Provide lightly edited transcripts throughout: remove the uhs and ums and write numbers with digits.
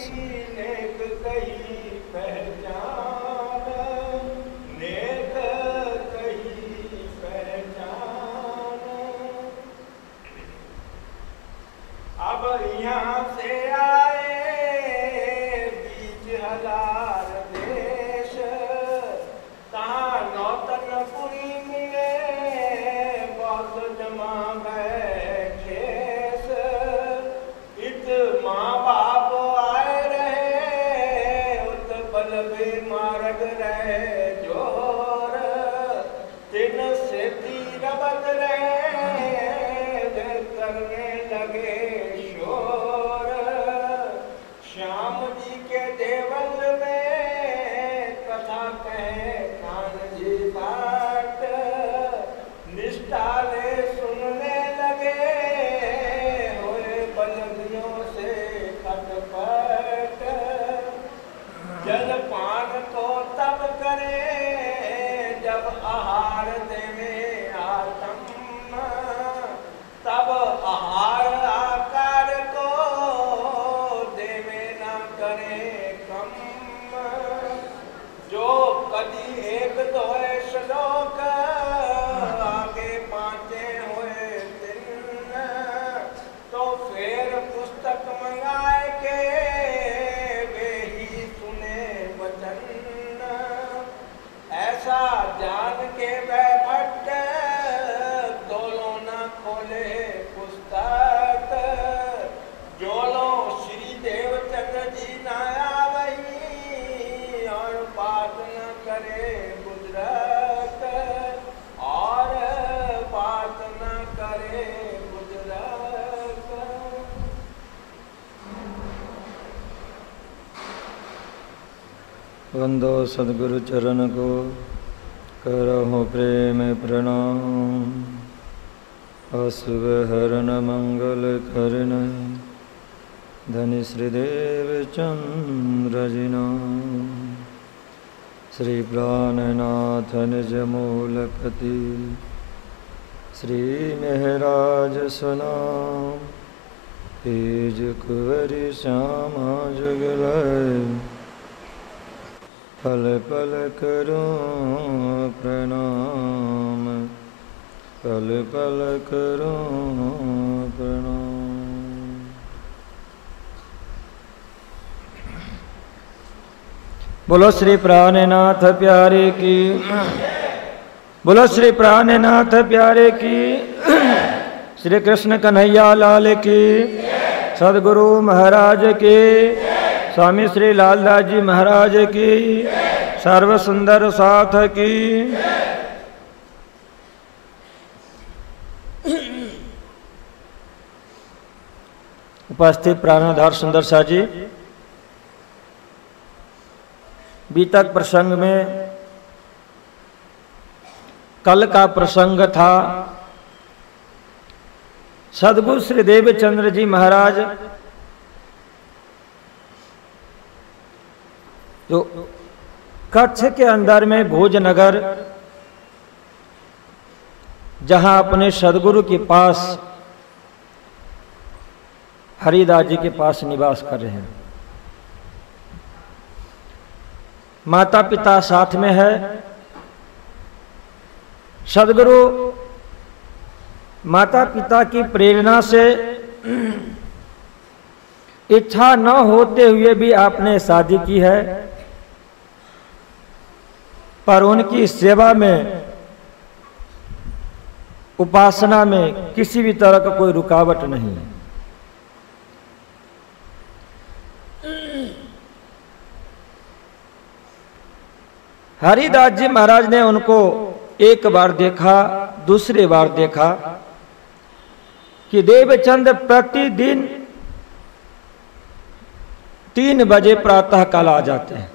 नेक कही पहचान, नेक कही पहचान। अब यहाँ से आए बीच हजार देश, तहाँ नौतनपुरी मिले बहुत जमा गए खेस। इत माँ बाप आए रहे, उत बल भी मार्ग रहे जोर। दिन से तीरबद रहे, करने लगे शोर। श्याम जी के देवल में कथा कहे कान जी बाट, निष्ठाले सुनने लगे होए बलदियों से खटपट। जलपान को तब करे जब आहार देवे आत्म, तब आहार आकार को देवे न करे कम। जो कदी एक दोए श्लोक, आगे पाँचे हुए दिन, तो फिर पुस्तक मंगाए के वे ही सुने वचन। ऐसा जान के वह भट्ट दोनों न खोले पुस्तक। जोलो श्री देवचंद्र जी न आवई, और बात न करे गुजरात, और बात न करे गुजरात। वंदो सद्गुरु चरण को, करहु प्रेम प्रणाम। अशुभ हरण मंगल करण, धनि श्रीदेव चंद्र जी नाम। श्री प्राणनाथ निज मूलपति, श्री मेहराज सुनाम। तेज कुंवरी श्यामा जुगलय, पल पल करूं प्रणाम, पल पल करूं प्रणाम। बोलो श्री प्राणनाथ प्यारे की, बोलो श्री प्राणनाथ प्यारे की, श्री कृष्ण कन्हैया लाल की, सदगुरु महाराज की, स्वामी श्री लालदास जी महाराज की, सर्व सुंदर साथ की। उपस्थित प्राणधार सुंदर सा जी, बीतक प्रसंग में कल का प्रसंग था सदगुरु श्री देवचंद्र जी महाराज जो कच्छ के अंदर में भोजनगर, जहां अपने सदगुरु के पास हरिदास जी के पास निवास कर रहे हैं। माता पिता साथ में है। सदगुरु माता पिता की प्रेरणा से इच्छा न होते हुए भी आपने शादी की है, पर उनकी सेवा में, उपासना में किसी भी तरह का कोई रुकावट नहीं है। हरिदास जी महाराज ने उनको एक बार देखा, दूसरी बार देखा कि देवचंद प्रतिदिन 3 बजे प्रातः काल आ जाते हैं।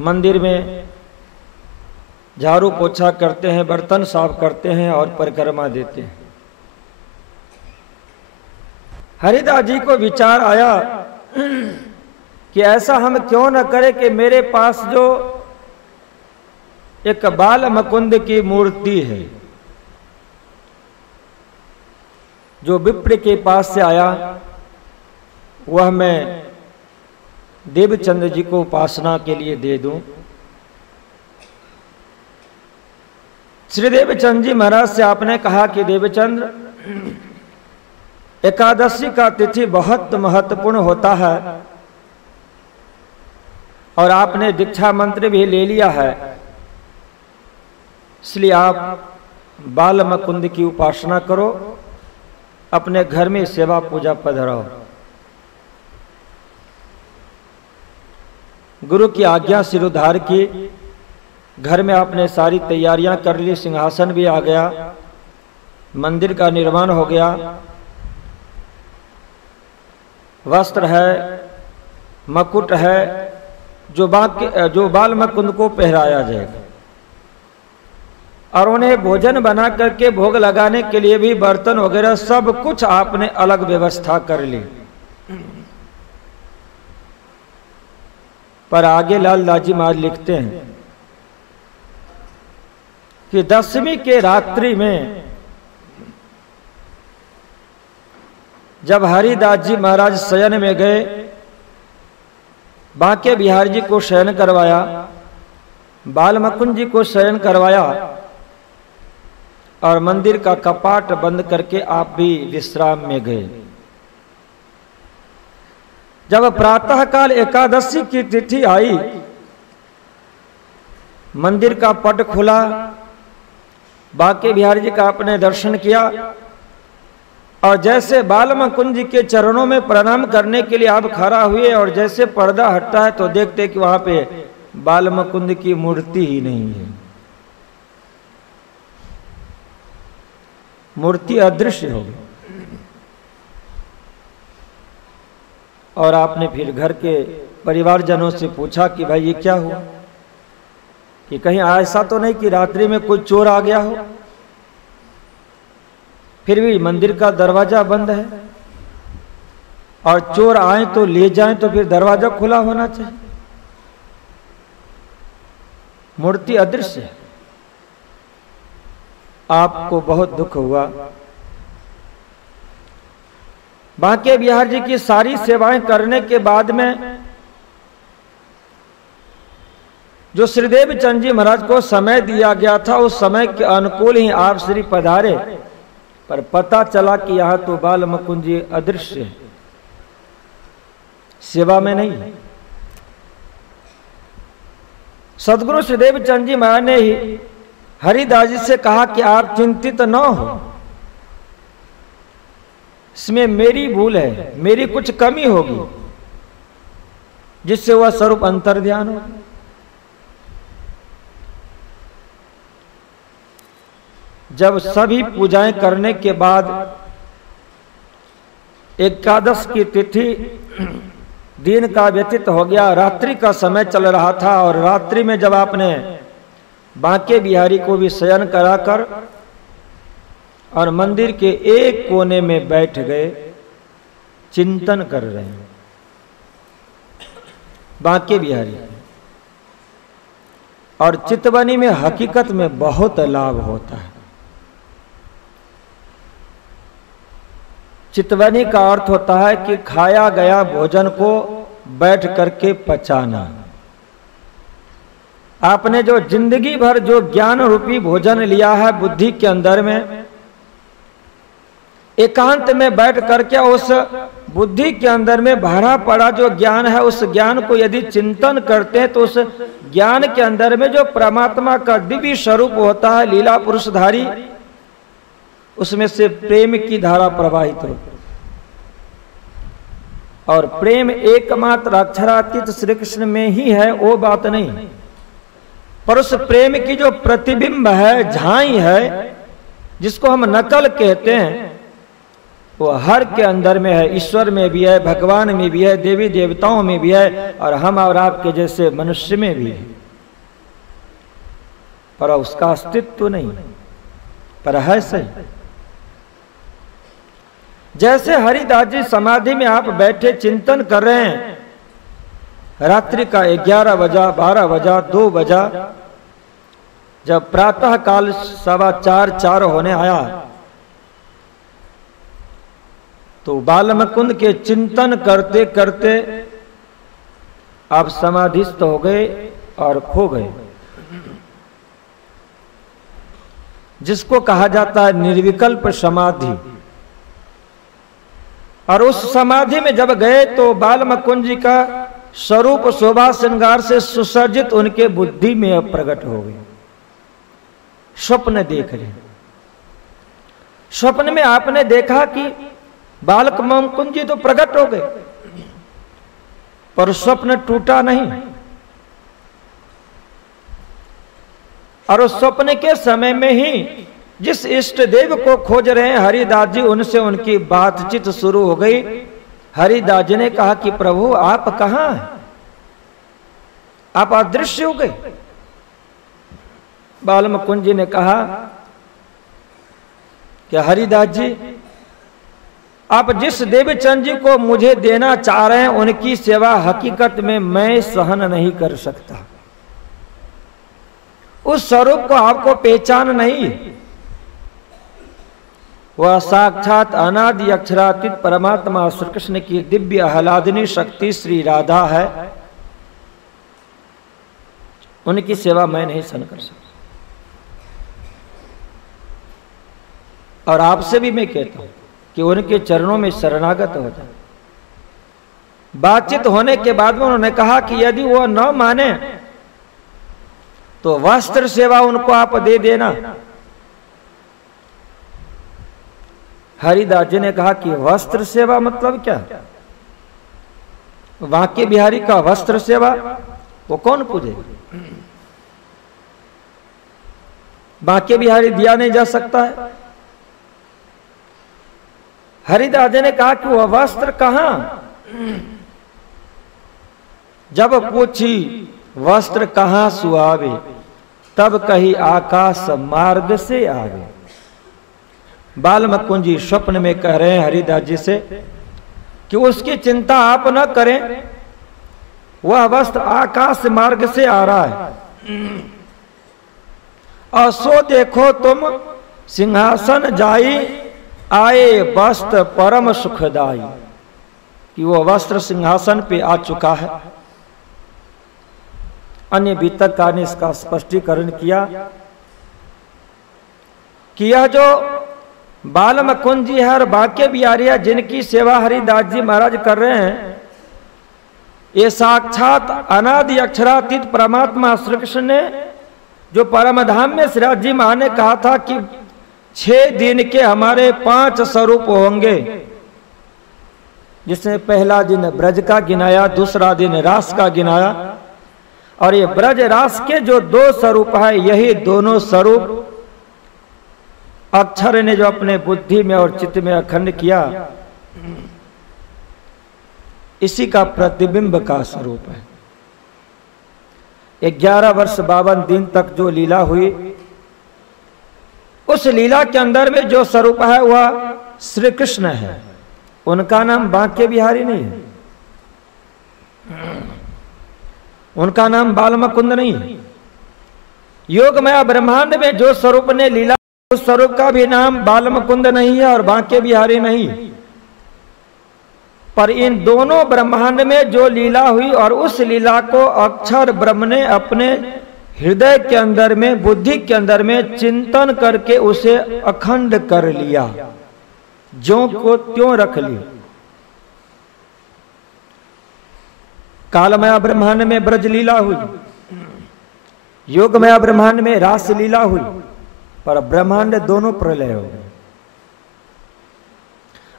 मंदिर में झाड़ू पोछा करते हैं, बर्तन साफ करते हैं और परिक्रमा देते हैं। हरिदास जी को विचार आया कि ऐसा हम क्यों न करें कि मेरे पास जो एक बाल मुकुंद की मूर्ति है, जो विप्र के पास से आया, वह मैं देवचंद्र जी को उपासना के लिए दे दूं। श्री देवचंद जी महाराज से आपने कहा कि देवचंद्र, एकादशी का तिथि बहुत महत्वपूर्ण होता है और आपने दीक्षा मंत्र भी ले लिया है, इसलिए आप बाल मुकुंद की उपासना करो, अपने घर में सेवा पूजा पधराओ। गुरु की आज्ञा सिरोधार की, घर में आपने सारी तैयारियां कर ली, सिंहासन भी आ गया, मंदिर का निर्माण हो गया, वस्त्र है, मकुट है, जो बाल मुकुंद को पहराया जाएगा, और उन्हें भोजन बना करके भोग लगाने के लिए भी बर्तन वगैरह सब कुछ आपने अलग व्यवस्था कर ली। पर आगे लालदास जी महाराज लिखते हैं कि दशमी के रात्रि में जब हरिदास जी महाराज शयन में गए, बांके बिहारी जी को शयन करवाया, बाल मुकुंद जी को शयन करवाया और मंदिर का कपाट बंद करके आप भी विश्राम में गए। जब प्रातः काल एकादशी की तिथि आई, मंदिर का पट खुला, बांके बिहारी जी का आपने दर्शन किया और जैसे बाल मुकुंद जी के चरणों में प्रणाम करने के लिए आप खड़ा हुए और जैसे पर्दा हटता है तो देखते कि वहां पे बाल मुकुंद की मूर्ति ही नहीं है, मूर्ति अदृश्य हो गई। और आपने फिर घर के परिवारजनों से पूछा कि भाई ये क्या हुआ, कि कहीं ऐसा तो नहीं कि रात्रि में कोई चोर आ गया हो। फिर भी मंदिर का दरवाजा बंद है और चोर आए तो ले जाएं तो फिर दरवाजा खुला होना चाहिए, मूर्ति अदृश्य है। आपको बहुत दुख हुआ। बांके बिहारी जी की सारी सेवाएं करने के बाद में जो श्रीदेव चंद जी महाराज को समय दिया गया था, उस समय के अनुकूल ही आप श्री पधारे, पर पता चला कि यहां तो बाल मुकुंद जी अदृश्य है, सेवा में नहीं। सदगुरु श्रीदेव चंद जी महाराज ने ही हरिदास जी से कहा कि आप चिंतित न हो, इसमें मेरी भूल है, मेरी कुछ कमी होगी जिससे वह स्वरूप अंतर ध्यान हो। जब सभी पूजाएं करने के बाद एकादश की तिथि दिन का व्यतीत हो गया, रात्रि का समय चल रहा था और रात्रि में जब आपने बांके बिहारी को भी शयन कराकर और मंदिर के एक कोने में बैठ गए, चिंतन कर रहे हैं बांके बिहारी। और चितवनी में हकीकत में बहुत लाभ होता है। चितवनी का अर्थ होता है कि खाया गया भोजन को बैठ करके पचाना। आपने जो जिंदगी भर जो ज्ञान रूपी भोजन लिया है बुद्धि के अंदर में, एकांत में बैठ करके उस बुद्धि के अंदर में भरा पड़ा जो ज्ञान है, उस ज्ञान को यदि चिंतन करते हैं तो उस ज्ञान के अंदर में जो परमात्मा का दिव्य स्वरूप होता है, लीला पुरुषधारी, उसमें से प्रेम की धारा प्रवाहित हो। और प्रेम एकमात्र अक्षरातीत श्री कृष्ण में ही है, वो बात नहीं, पर उस प्रेम की जो प्रतिबिंब है, झाई है, जिसको हम नकल कहते हैं, वो हर के अंदर में है। ईश्वर में भी है, भगवान में भी है, देवी देवताओं में भी है, और हम और आपके जैसे मनुष्य में भी है, पर उसका अस्तित्व तो नहीं, पर है सही। जैसे हरिदास जी समाधि में आप बैठे चिंतन कर रहे हैं, रात्रि का 11 बजा, 12 बजा, 2 बजा, जब प्रातः काल 4:15 होने आया तो बाल मुकुंद के चिंतन करते करते आप समाधिस्थ हो गए और खो गए, जिसको कहा जाता है निर्विकल्प समाधि। और उस समाधि में जब गए तो बाल मुकुंद जी का स्वरूप शोभा श्रृंगार से सुसज्जित उनके बुद्धि में अब प्रकट हो गए। स्वप्न देख रहे, स्वप्न में आपने देखा कि बालक मुकुंद जी तो प्रकट हो गए, पर स्वप्न टूटा नहीं। और उस स्वप्न के समय में ही जिस इष्ट देव को खोज रहे हैं हरिदास जी, उनसे उनकी बातचीत शुरू हो गई। हरिदास जी ने कहा कि प्रभु आप कहां हैं, आप अदृश्य हो गए। बाल मुकुंद जी ने कहा कि हरिदास जी, आप जिस देवचंद जी को मुझे देना चाह रहे हैं उनकी सेवा हकीकत में मैं सहन नहीं कर सकता। उस स्वरूप को आपको पहचान नहीं। वह साक्षात अनादि अक्षरातीत परमात्मा श्री कृष्ण की दिव्य आह्लादनी शक्ति श्री राधा है, उनकी सेवा मैं नहीं सहन कर सकता। और आपसे भी मैं कहता हूं कि उनके चरणों में शरणागत हो जाए। बातचीत होने के बाद में उन्होंने कहा कि यदि वो न माने तो वस्त्र सेवा उनको आप दे देना। हरिदास जी ने कहा कि वस्त्र सेवा मतलब क्या? बांके बिहारी का वस्त्र सेवा वो कौन पूजे? बांके बिहारी दिया नहीं जा सकता है। हरिदास जी ने कहा कि वह वस्त्र कहां? जब पूछी वस्त्र कहां सुआवे, तब कही आकाश मार्ग से आवे। बाल मुकुंद जी स्वप्न में कह रहे हैं हरिदास जी से कि उसकी चिंता आप न करें, वह वस्त्र आकाश मार्ग से आ रहा है। और सो देखो तुम सिंहासन जाई, आए वस्त्र परम सुखदाई, कि वो वस्त्र सिंहासन पे आ चुका है। अन्य वितरकार ने इसका स्पष्टीकरण किया कि यह जो बाल मुकुंद जी है और बांके बिहारी है, जिनकी सेवा हरिदास जी महाराज कर रहे हैं, ये साक्षात अनादि अक्षरातीत परमात्मा श्री कृष्ण ने जो परम धाम में श्रीराज जी महाराज ने कहा था कि 6 दिन के हमारे 5 स्वरूप होंगे, जिसमें पहला दिन ब्रज का गिनाया, दूसरा दिन रास का गिनाया, और ये ब्रज रास के जो 2 स्वरूप है, यही दोनों स्वरूप अक्षर ने जो अपने बुद्धि में और चित्त में अखंड किया, इसी का प्रतिबिंब का स्वरूप है। 11 वर्ष 52 दिन तक जो लीला हुई, उस लीला के अंदर में जो स्वरूप है वह श्री कृष्ण है। उनका नाम बांके बिहारी नहीं है, उनका नाम बाल मुकुंद नहीं है। योगमय ब्रह्मांड में जो स्वरूप ने लीला, उस स्वरूप का भी नाम बाल मुकुंद नहीं है और बांके बिहारी नहीं। पर इन दोनों ब्रह्मांड में जो लीला हुई और उस लीला को अक्षर ब्रह्म ने अपने हृदय के अंदर में, बुद्धि के अंदर में चिंतन करके उसे अखंड कर लिया, ज्यों को त्यों रख लिया। कालमय ब्रह्मांड में ब्रज लीला हुई, योगमय ब्रह्मांड में रास लीला हुई, पर ब्रह्मांड दोनों प्रलय हो गए।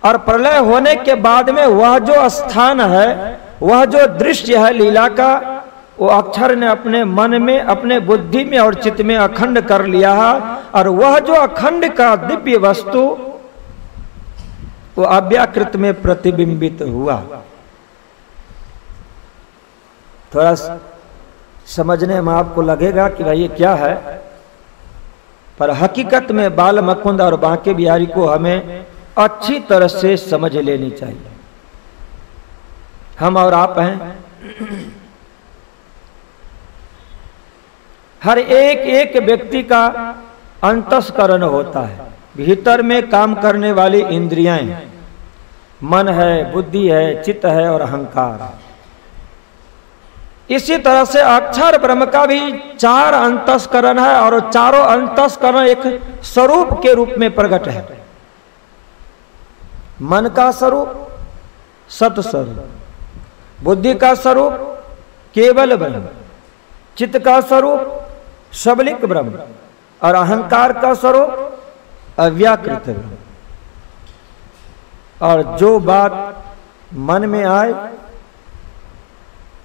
और प्रलय होने के बाद में वह जो स्थान है, वह जो दृश्य है लीला का, वो अक्षर ने अपने मन में, अपने बुद्धि में और चित्त में अखंड कर लिया है। और वह जो अखंड का दिव्य वस्तु वो अव्याकृत में प्रतिबिंबित हुआ। थोड़ा समझने में आपको लगेगा कि भाई ये क्या है, पर हकीकत में बाल मुकुंद और बांके बिहारी को हमें अच्छी तरह से समझ लेनी चाहिए। हम और आप हैं, हर एक व्यक्ति का अंतस्करण होता है, भीतर में काम करने वाली इंद्रियां, मन है, बुद्धि है, चित्त है और अहंकार है। इसी तरह से अक्षर ब्रह्म का भी 4 अंतस्करण है और चारों अंतस्करण एक स्वरूप के रूप में प्रकट है। मन का स्वरूप सत स्वरूप, बुद्धि का स्वरूप केवल ब्रह्म, चित्त का स्वरूप सबलिक ब्रह्म और अहंकार का स्वरूप अव्याकृत ब्रह्म। और जो बात मन में आए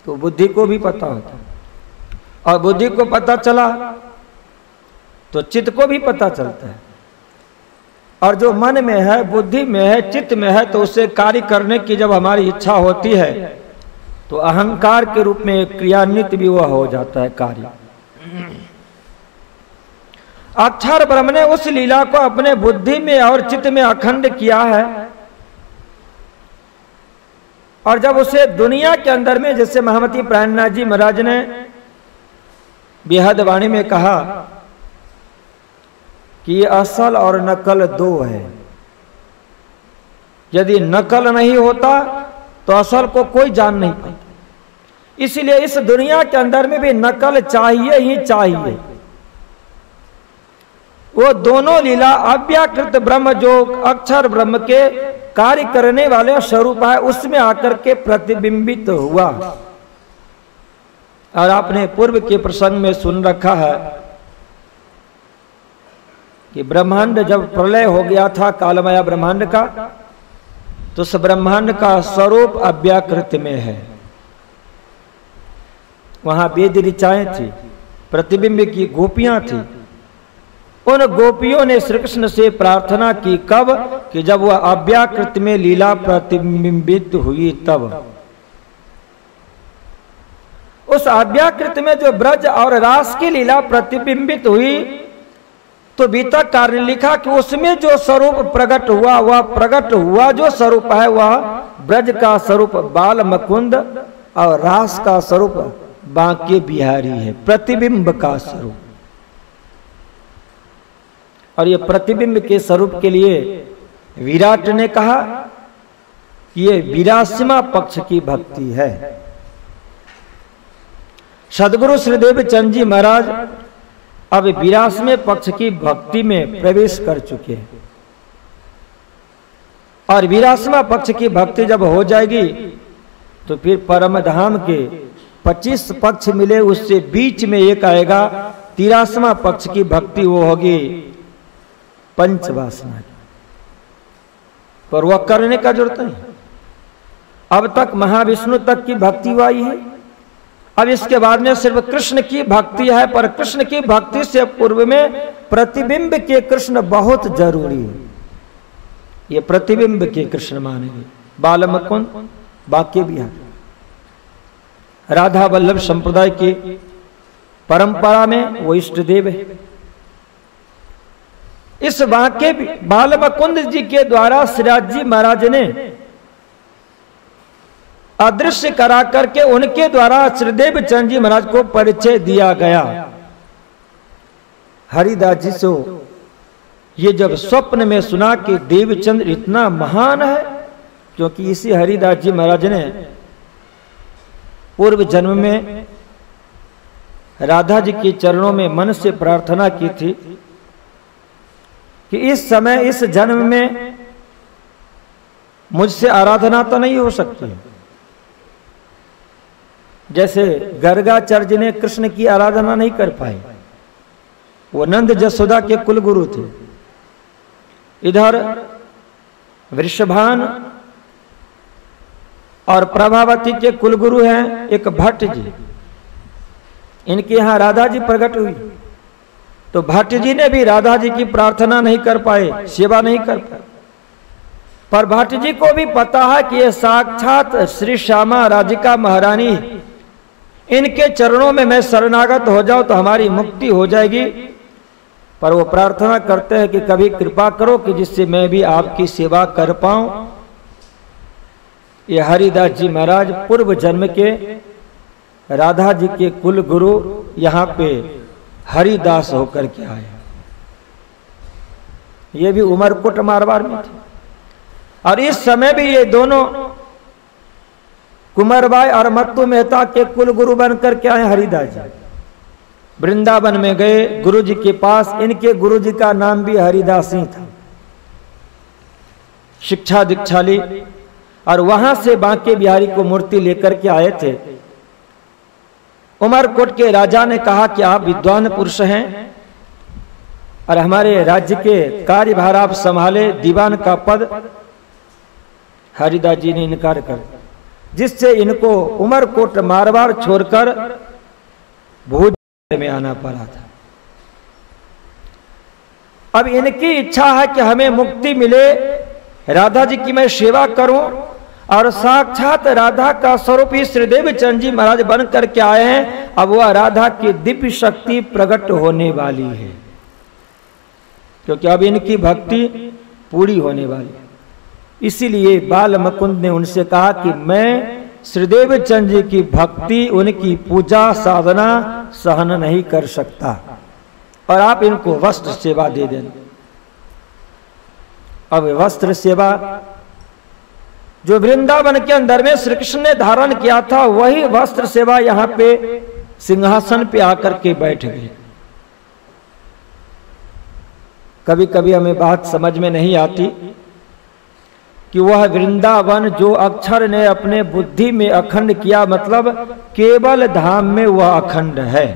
तो बुद्धि को भी पता होता है और बुद्धि को पता चला तो चित्त को भी पता चलता है। और जो मन में है, बुद्धि में है, चित्त में है तो उसे कार्य करने की जब हमारी इच्छा होती है तो अहंकार के रूप में एक क्रियान्वित भी वह हो जाता है कार्य। अक्षर ब्रह्म ने उस लीला को अपने बुद्धि में और चित्त में अखंड किया है। और जब उसे दुनिया के अंदर में, जैसे महामती प्राणनाथ जी महाराज ने बेहद वाणी में कहा कि ये असल और नकल 2 है। यदि नकल नहीं होता तो असल को कोई जान नहीं पाता। इसलिए इस दुनिया के अंदर में भी नकल चाहिए ही चाहिए। वो दोनों लीला अव्याकृत ब्रह्म जो अक्षर ब्रह्म के कार्य करने वाले स्वरूप है उसमें आकर के प्रतिबिंबित हुआ। और आपने पूर्व के प्रसंग में सुन रखा है कि ब्रह्मांड जब प्रलय हो गया था कालमया ब्रह्मांड का, तो उस ब्रह्मांड का स्वरूप अव्याकृत में है। वहां वेद ऋचाएं थी, प्रतिबिंब की गोपियां थी। उन गोपियों ने श्री कृष्ण से प्रार्थना की, कब? कि जब वह अव्याकृत में लीला प्रतिबिंबित हुई तब। उस अव्याकृत में जो ब्रज और रास की लीला प्रतिबिंबित हुई तो बीतककार ने लिखा कि उसमें जो स्वरूप प्रकट हुआ, वह प्रकट हुआ जो स्वरूप है वह ब्रज का स्वरूप बाल मुकुंद और रास का स्वरूप बांके बिहारी है, प्रतिबिंब का स्वरूप। और ये प्रतिबिंब के स्वरूप के लिए विराट ने कहा कि ये विरासमा पक्ष की भक्ति है। सदगुरु श्रीदेव चंद जी महाराज अब विरासमे पक्ष की भक्ति में प्रवेश कर चुके हैं। और विरासमा पक्ष की भक्ति जब हो जाएगी तो फिर परम धाम के 25 पक्ष मिले, उससे बीच में एक आएगा 83वां पक्ष की भक्ति, वो होगी पंचवासना की। पर वह करने का जरूरत नहीं। अब तक महाविष्णु तक की भक्ति हुई है, अब इसके बाद में सिर्फ कृष्ण की भक्ति है। पर कृष्ण की भक्ति से पूर्व में प्रतिबिंब के कृष्ण बहुत जरूरी है। ये प्रतिबिंब के कृष्ण मानेंगे बाल मुकुंद बांके बिहारी। राधा वल्लभ संप्रदाय की परंपरा में वो इष्ट देव है। इस बांके बाल मुकुंद जी के द्वारा श्रीराज जी महाराज ने अदृश्य करा करके उनके द्वारा श्रीदेव चंद जी महाराज को परिचय दिया गया। हरिदास जी से ये जब स्वप्न में सुना कि देवचंद्र इतना महान है, क्योंकि इसी हरिदास जी महाराज ने पूर्व जन्म में राधा जी के चरणों में मन से प्रार्थना की थी कि इस समय इस जन्म में मुझसे आराधना तो नहीं हो सकती। जैसे गर्गाचार्य ने कृष्ण की आराधना नहीं कर पाए, वो नंद जसोदा के कुलगुरु थे। इधर वृषभान और प्रभावती के कुलगुरु हैं एक भट्ट जी। इनके यहां राधा जी प्रकट हुई तो भट्ट जी ने भी राधा जी की प्रार्थना नहीं कर पाए, सेवा नहीं कर पाए। पर भट्ट जी को भी पता है कि ये साक्षात श्री श्यामा राधिका महारानी, इनके चरणों में मैं शरणागत हो जाऊं तो हमारी मुक्ति हो जाएगी। पर वो प्रार्थना करते हैं कि कभी कृपा करो कि जिससे मैं भी आपकी सेवा कर पाऊं। ये हरिदास जी महाराज पूर्व जन्म के राधा जी के कुल गुरु यहाँ पे हरिदास होकर के आए। ये भी उमरकोट मारवाड़ में थे। और इस समय भी ये दोनों कुंवरबाई और मत्तू मेहता के कुल गुरु बनकर के आए हरिदास जी। वृंदावन में गए गुरु जी के पास, इनके गुरु जी का नाम भी हरिदास ही था, शिक्षा दीक्षा ली और वहां से बांके बिहारी को मूर्ति लेकर के आए थे। उमरकोट के राजा ने कहा कि आप विद्वान पुरुष हैं और हमारे राज्य के कार्यभार आप संभाले, दीवान का पद। हरिदास जी ने इनकार कर, जिससे इनको उमरकोट मारवाड़ छोड़कर भोज में आना पड़ा था। अब इनकी इच्छा है कि हमें मुक्ति मिले, राधा जी की मैं सेवा करूं, और साक्षात राधा का स्वरूप ही श्रीदेव चंद जी महाराज बन करके आए हैं। अब वह राधा की दिव्य शक्ति प्रकट होने वाली है, क्योंकि अब इनकी भक्ति पूरी होने वाली है। इसीलिए बाल मुकुंद ने उनसे कहा कि मैं श्रीदेव चंद जी की भक्ति, उनकी पूजा साधना सहन नहीं कर सकता, और आप इनको वस्त्र सेवा दे देना। अब वस्त्र सेवा जो वृंदावन के अंदर में श्री कृष्ण ने धारण किया था, वही वस्त्र सेवा यहां पे सिंहासन पे आकर के बैठ गए। कभी कभी हमें बात समझ में नहीं आती कि वह वृंदावन जो अक्षर ने अपने बुद्धि में अखंड किया, मतलब केवल धाम में वह अखंड है।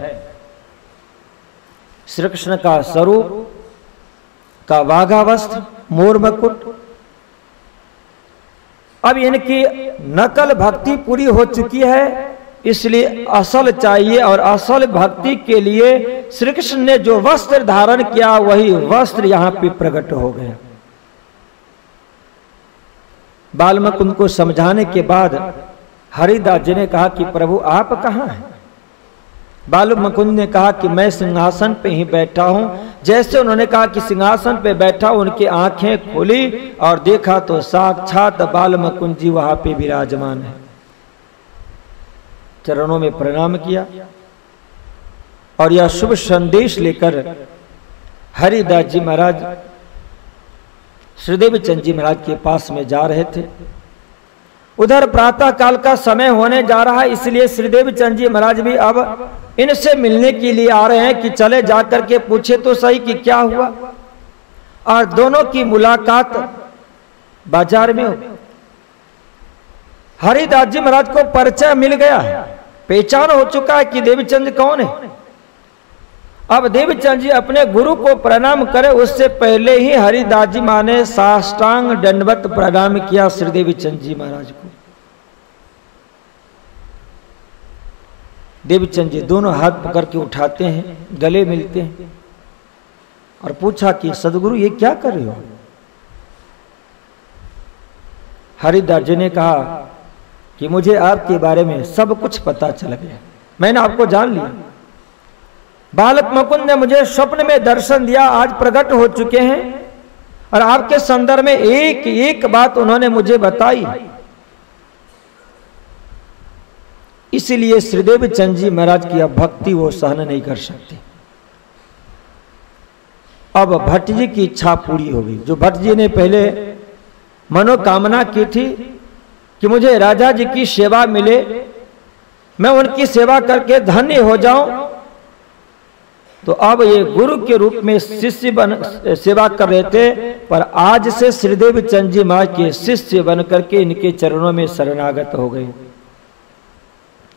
श्री कृष्ण का स्वरूप का वाघा वस्त्र, मोर मुकुट। अब इनकी नकल भक्ति पूरी हो चुकी है, इसलिए असल चाहिए, और असल भक्ति के लिए श्री कृष्ण ने जो वस्त्र धारण किया वही वस्त्र यहां पे प्रकट हो गया। बाल मुकुंद को समझाने के बाद हरिदास जी ने कहा कि प्रभु आप कहां हैं? बाल मुकुंद ने कहा कि मैं सिंहासन पे ही बैठा हूं। जैसे उन्होंने कहा कि सिंहासन पे बैठा, उनकी आंखें खुली और देखा तो साक्षात बाल मुकुंद जी वहां पे विराजमान है। चरणों में प्रणाम किया और यह शुभ संदेश लेकर हरिदास जी महाराज श्रीदेव चंद जी महाराज के पास में जा रहे थे। उधर प्रातः काल का समय होने जा रहा है, इसलिए श्रीदेव चंद जी महाराज भी अब इनसे मिलने के लिए आ रहे हैं कि चले जाकर के पूछे तो सही कि क्या हुआ। और दोनों की मुलाकात बाजार में हो। हरिदास जी महाराज को परिचय मिल गया है, पहचान हो चुका है कि देवचंद कौन है। अब देवचंद जी अपने गुरु को प्रणाम करे, उससे पहले ही हरिदास जी मां ने साष्टांग दंडवत प्रणाम किया श्रीदेव चंद जी महाराज को। देवचंद जी दोनों हाथ पकड़ के उठाते हैं, गले मिलते हैं और पूछा कि सदगुरु ये क्या कर रहे हो? हरिदास जी ने कहा कि मुझे आपके बारे में सब कुछ पता चल गया, मैंने आपको जान लिया। बालक मुकुंद ने मुझे स्वप्न में दर्शन दिया, आज प्रकट हो चुके हैं, और आपके संदर्भ में एक एक बात उन्होंने मुझे बताई। इसीलिए श्रीदेव चंद जी महाराज की अब भक्ति वो सहन नहीं कर सकते। अब भट्ट जी की इच्छा पूरी हो गई। जो भट्ट जी ने पहले मनोकामना की थी कि मुझे राजा जी की सेवा मिले, मैं उनकी सेवा करके धन्य हो जाऊं, तो अब ये गुरु के रूप में शिष्य बन सेवा कर रहे थे, पर आज से श्रीदेव चंद जी महाराज के शिष्य बन करके इनके चरणों में शरणागत हो गए।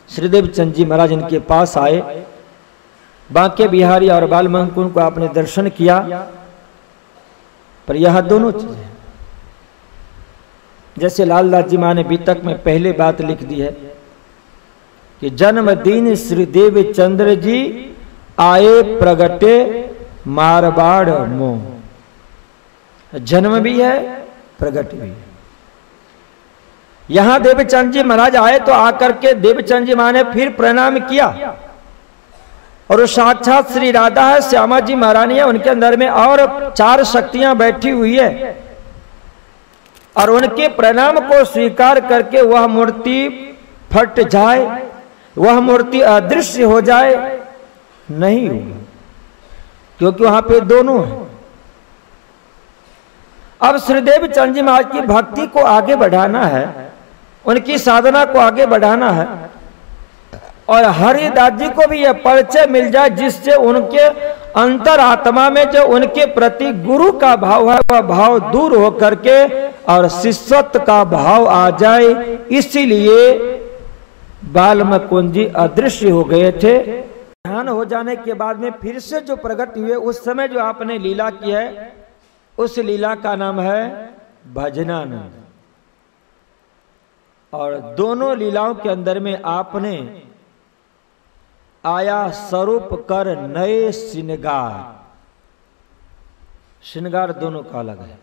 श्रीदेव चंद जी महाराज इनके पास आए, बांके बिहारी और बाल मुकुंद को आपने दर्शन किया, पर यह दोनों चीजें जैसे लालदास जी मां ने बीतक में पहले बात लिख दी है कि जन्मदिन श्रीदेव चंद्र जी आए प्रगटे मारवाड़ मोह। जन्म भी है, प्रगट भी है। यहां देवचंद जी महाराज आए तो आकर के देवचंद जी मां ने फिर प्रणाम किया, और साक्षात श्री राधा है, श्यामा जी महारानी है, उनके अंदर में और 4 शक्तियां बैठी हुई है, और उनके प्रणाम को स्वीकार करके वह मूर्ति फट जाए, वह मूर्ति अदृश्य हो जाए, नहीं होगा, क्योंकि वहां पे दोनों हैं। अब श्रीदेव चंद जी महाराज की भक्ति को आगे बढ़ाना है, उनकी साधना को आगे बढ़ाना है, और हरिदास जी को भी यह परिचय मिल जाए जिससे उनके अंतर आत्मा में जो उनके प्रति गुरु का भाव है वह भाव दूर हो करके और शिष्यत्व का भाव आ जाए। इसीलिए बालमुकुंद जी अदृश्य हो गए थे। ध्यान हो जाने के बाद में फिर से जो प्रकट हुए, उस समय जो आपने लीला की है उस लीला का नाम है भजनानंद। और दोनों लीलाओं के अंदर में आपने आया स्वरूप कर नए श्रृंगार, श्रृंगार दोनों का अलग है।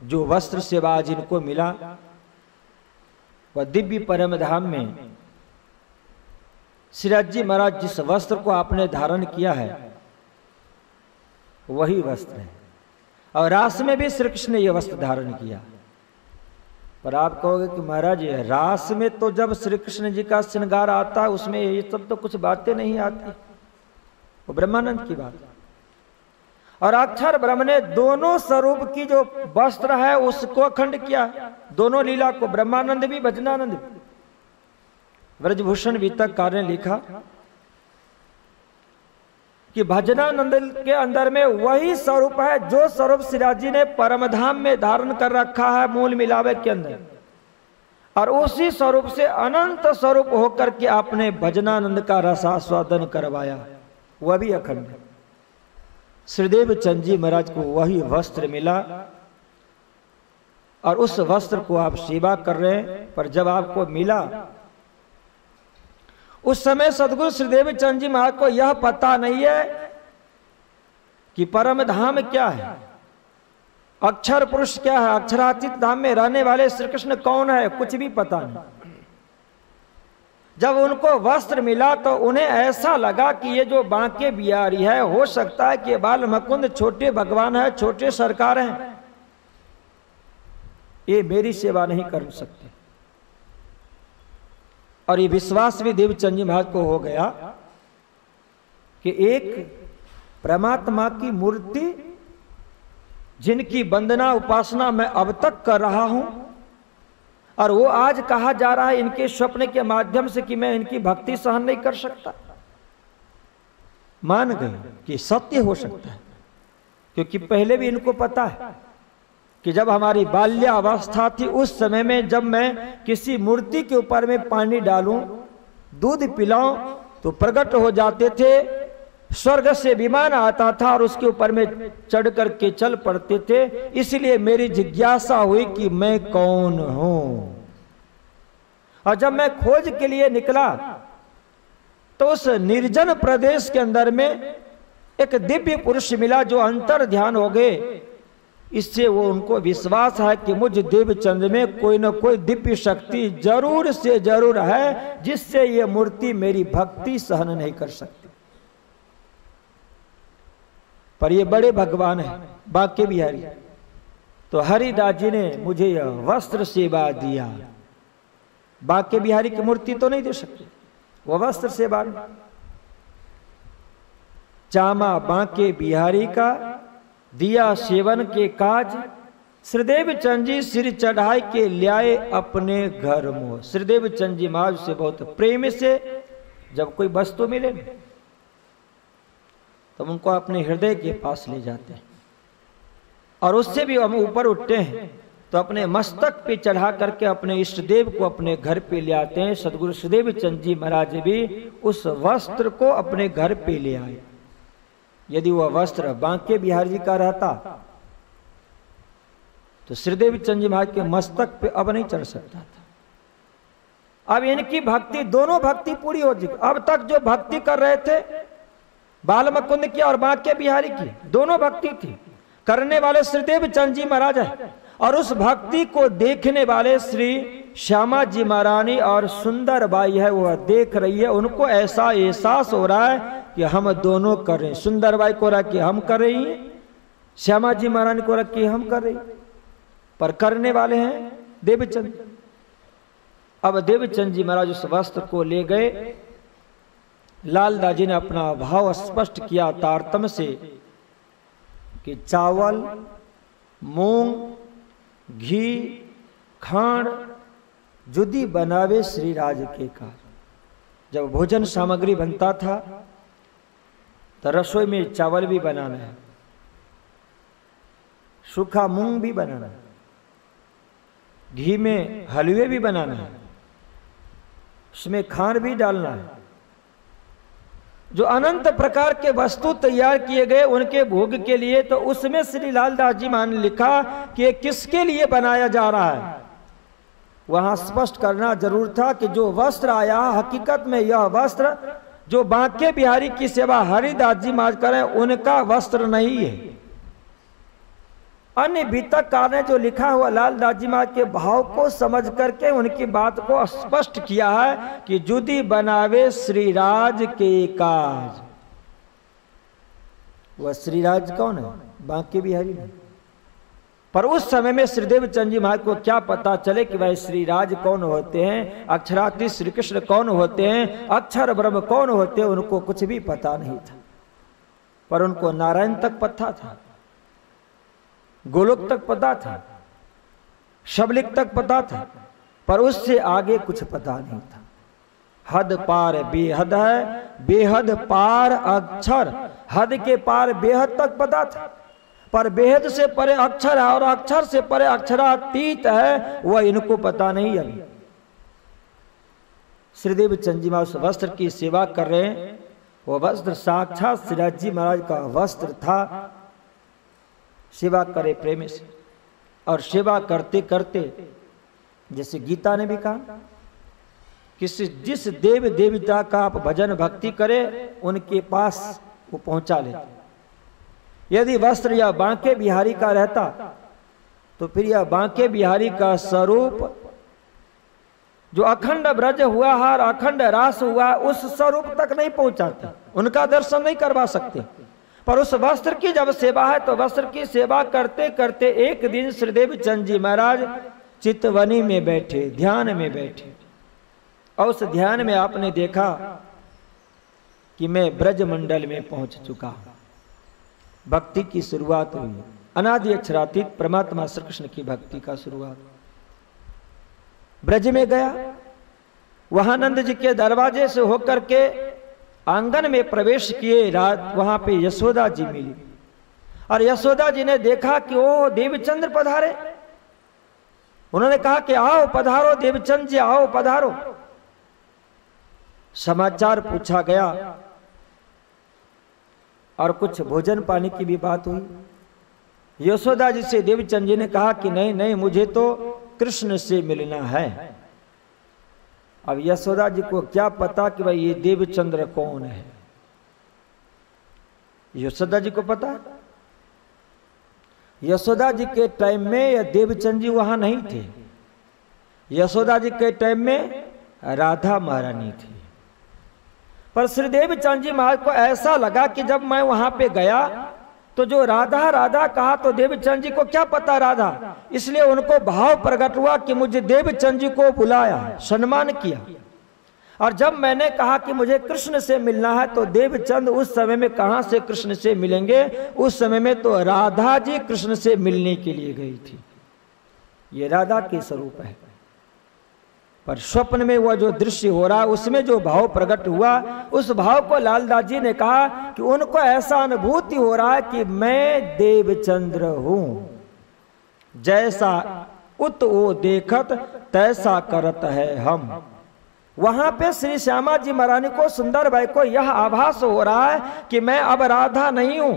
जो वस्त्र सेवा जिनको मिला वह दिव्य परम धाम में श्रीराज जी महाराज जिस वस्त्र को आपने धारण किया है वही वस्त्र है। और रास में भी श्री कृष्ण ने यह वस्त्र धारण किया। पर आप कहोगे कि महाराज रास में तो जब श्री कृष्ण जी का श्रृंगार आता है उसमें ये सब तो कुछ बातें नहीं आती, वो ब्रह्मानंद की बात। और अक्षर ब्रह्म ने दोनों स्वरूप की जो वस्त्र है उसको अखंड किया, दोनों लीला को, ब्रह्मानंद भी भजनानंद भी। व्रजभूषण वितककार ने लिखा कि भजनानंद के अंदर में वही स्वरूप है जो स्वरूप श्रीराज जी ने परमधाम में धारण कर रखा है मूल मिलावे के अंदर, और उसी स्वरूप से अनंत स्वरूप होकर के आपने भजनानंद का रसास्वादन करवाया, वह भी अखंड। श्रीदेव चंद जी महाराज को वही वस्त्र मिला और उस वस्त्र को आप सेवा कर रहे हैं। पर जब आपको मिला उस समय सदगुरु श्रीदेव चंद जी महाराज को यह पता नहीं है कि परम धाम क्या है, अक्षर पुरुष क्या है, अक्षरातीत धाम में रहने वाले श्री कृष्ण कौन है, कुछ भी पता नहीं। जब उनको वस्त्र मिला तो उन्हें ऐसा लगा कि ये जो बांके बिहारी है, हो सकता है कि बाल मुकुंद छोटे भगवान है, छोटे सरकार हैं, ये मेरी सेवा नहीं कर सकते। और ये विश्वास भी देवचंद जी महाराज को हो गया कि एक परमात्मा की मूर्ति जिनकी वंदना उपासना मैं अब तक कर रहा हूं, और वो आज कहा जा रहा है इनके स्वप्न के माध्यम से कि मैं इनकी भक्ति सहन नहीं कर सकता, मान गए कि सत्य हो सकता है। क्योंकि पहले भी इनको पता है कि जब हमारी बाल्यावस्था थी उस समय में जब मैं किसी मूर्ति के ऊपर में पानी डालूं, दूध पिलाऊं तो प्रकट हो जाते थे, स्वर्ग से विमान आता था और उसके ऊपर में चढ़ करके चल पड़ते थे। इसलिए मेरी जिज्ञासा हुई कि मैं कौन हूं। और जब मैं खोज के लिए निकला तो उस निर्जन प्रदेश के अंदर में एक दिव्य पुरुष मिला जो अंतर ध्यान हो गए। इससे वो उनको विश्वास है कि मुझ देवचंद में कोई न कोई दिव्य शक्ति जरूर से जरूर है जिससे ये मूर्ति मेरी भक्ति सहन नहीं कर सकती। पर ये बड़े भगवान है बांके बिहारी, तो हरिदास जी ने मुझे यह वस्त्र सेवा दिया। बांके बिहारी की मूर्ति तो नहीं दे सकती, वो वस्त्र सेवा। चामा बांके बिहारी का दिया सेवन के काज, श्रीदेव चंद जी सिर चढ़ाई के ल्याए अपने घर मोह। श्रीदेव चंद जी महाराज से बहुत प्रेम से जब कोई वस्तु मिले तो उनको अपने हृदय के पास ले जाते हैं, और उससे भी हम ऊपर उठते हैं तो अपने मस्तक पे चढ़ा करके अपने इष्ट देव को अपने घर पे ले आते हैं। सदगुरु श्रीदेव चंद जी महाराज भी उस वस्त्र को अपने घर पे ले आए। यदि वह वस्त्र बांके बिहारी जी का रहता तो श्रीदेव चंद जी महाराज के मस्तक पे अब नहीं चढ़ सकता था। अब इनकी भक्ति, दोनों भक्ति पूरी हो चुकी। अब तक जो भक्ति कर रहे थे बाल मुकुंद की और बांके बिहारी की, दोनों भक्ति थी। करने वाले श्रीदेव चंद जी महाराज है और उस भक्ति को देखने वाले श्री श्यामा जी महारानी और सुंदर बाई है, वह देख रही है। उनको ऐसा एहसास हो रहा है कि हम दोनों कर रहे हैं। सुंदर बाई को रख के हम कर रही हैं, श्यामा जी महारानी को रख के हम कर रही, पर करने वाले हैं देवचंद। अब देवचंद जी महाराज उस वस्त्र को ले गए, लालदास जी ने अपना भाव स्पष्ट किया तारतम्य से कि चावल, मूंग, घी, खांड जुदी बनावे श्री राज के काज। जब भोजन सामग्री बनता था तो रसोई में चावल भी बनाना है, सूखा मूंग भी बनाना है, घी में हलवे भी बनाना है, उसमें खांड भी डालना है। जो अनंत प्रकार के वस्तु तैयार किए गए उनके भोग के लिए, तो उसमें श्री लालदास जी महाराज ने लिखा कि ये किसके लिए बनाया जा रहा है। वहां स्पष्ट करना जरूर था कि जो वस्त्र आया, हकीकत में यह वस्त्र जो बांके बिहारी की सेवा हरिदास जी महाराज करें उनका वस्त्र नहीं है। अन्य भीतरकार ने जो लिखा हुआ लालदास जी महाराज के भाव को समझ करके उनकी बात को स्पष्ट किया है कि जुदी बनावे श्रीराज के काज। वह श्रीराज कौन है? बांके बिहारी नहीं। पर उस समय में श्रीदेव चंद जी महाराज को क्या पता चले कि वह श्रीराज कौन होते हैं, अक्षराकृत श्री कृष्ण कौन होते हैं, अक्षर ब्रह्म कौन होते हैं, उनको कुछ भी पता नहीं था। पर उनको नारायण तक पता था, गोलोक तक पता था, शबलिक तक पता था, पर उससे आगे कुछ पता नहीं था। हद पार बेहद है, बेहद पार अक्षर। हद के पार बेहद तक पता था, पर बेहद से परे अक्षर है और अक्षर से परे अक्षरातीत है, वह इनको पता नहीं। अभी श्रीदेव चंद जी महाराज वस्त्र की सेवा कर रहे हैं, वह वस्त्र साक्षात श्रीराज जी महाराज का वस्त्र था। सेवा करे प्रेम से, और सेवा करते करते जैसे गीता ने भी कहा कि जिस देव देवता का आप भजन भक्ति करें उनके पास वो पहुंचा लेते। यदि वस्त्र या बांके बिहारी का रहता तो फिर यह बांके बिहारी का स्वरूप जो अखंड ब्रज हुआ है और अखंड रास हुआ, उस स्वरूप तक नहीं पहुंचाते, उनका दर्शन नहीं करवा सकते। पर उस वस्त्र की जब सेवा है तो वस्त्र की सेवा करते करते एक दिन श्रीदेव चंद जी महाराज चितवनी में बैठे, ध्यान में बैठे, और उस ध्यान में आपने देखा कि मैं ब्रज मंडल में पहुंच चुका हूं। भक्ति की शुरुआत हुई, अनादि अक्षरातीत परमात्मा श्री कृष्ण की भक्ति का शुरुआत। ब्रज में गया, वहां नंद जी के दरवाजे से होकर के आंगन में प्रवेश किए। रात वहां पे यशोदा जी मिली और यशोदा जी ने देखा कि ओ देवचंद्र पधारे। उन्होंने कहा कि आओ पधारो देवचंद्र जी, आओ पधारो। समाचार पूछा गया और कुछ भोजन पानी की भी बात हुई। यशोदा जी से देवचंद जी ने कहा कि नहीं नहीं, मुझे तो कृष्ण से मिलना है। अब यशोदा जी को क्या पता कि भाई ये देवचंद्र कौन है। यशोदा जी को पता, यशोदा जी के टाइम में या देवचंद जी वहां नहीं थे। यशोदा जी के टाइम में राधा महारानी थी। पर श्रीदेव चंद जी महाराज को ऐसा लगा कि जब मैं वहां पे गया तो जो राधा राधा कहा तो देवचंद जी को क्या पता राधा, इसलिए उनको भाव प्रकट हुआ कि मुझे देवचंद जी को बुलाया, सम्मान किया। और जब मैंने कहा कि मुझे कृष्ण से मिलना है तो देवचंद उस समय में कहां से कृष्ण से मिलेंगे, उस समय में तो राधा जी कृष्ण से मिलने के लिए गई थी। ये राधा के स्वरूप है। पर स्वप्न में वह जो दृश्य हो रहा है उसमें जो भाव प्रकट हुआ, उस भाव को लालदास जी ने कहा कि उनको ऐसा अनुभूति हो रहा है कि मैं देवचंद्र हूं, जैसा उत वो देखत तैसा करत है हम। वहां पे श्री श्यामा जी महारानी को, सुंदर बाई को यह आभास हो रहा है कि मैं अब राधा नहीं हूं,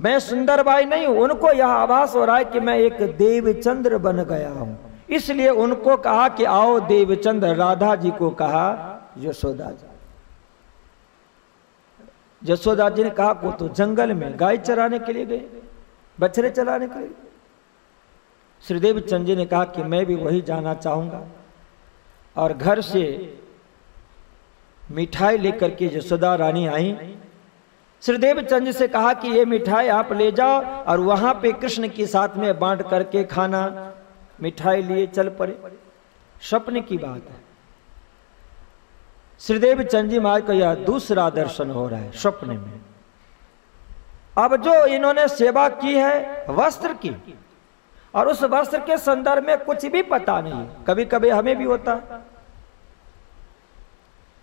मैं सुंदर बाई नहीं हूं। उनको यह आभास हो रहा है कि मैं एक देवचंद्र बन गया हूं। इसलिए उनको कहा कि आओ देवचंद्र। राधा जी को कहा यशोदा जी। यशोदा जी ने कहा वो तो जंगल में गाय चराने के लिए गए, बछड़े चलाने के लिए। श्रीदेव चंद जी ने कहा कि मैं भी वही जाना चाहूंगा। और घर से मिठाई लेकर के यशोदा रानी आई। श्रीदेव चंद जी से कहा कि ये मिठाई आप ले जाओ और वहां पे कृष्ण के साथ में बांट करके खाना। मिठाई लिए चल पड़े। स्वप्न की बात है। श्रीदेव चंद जी महाराज का यह दूसरा दर्शन हो रहा है स्वप्न में। अब जो इन्होंने सेवा की है वस्त्र की, और उस वस्त्र के संदर्भ में कुछ भी पता नहीं। कभी कभी हमें भी होता है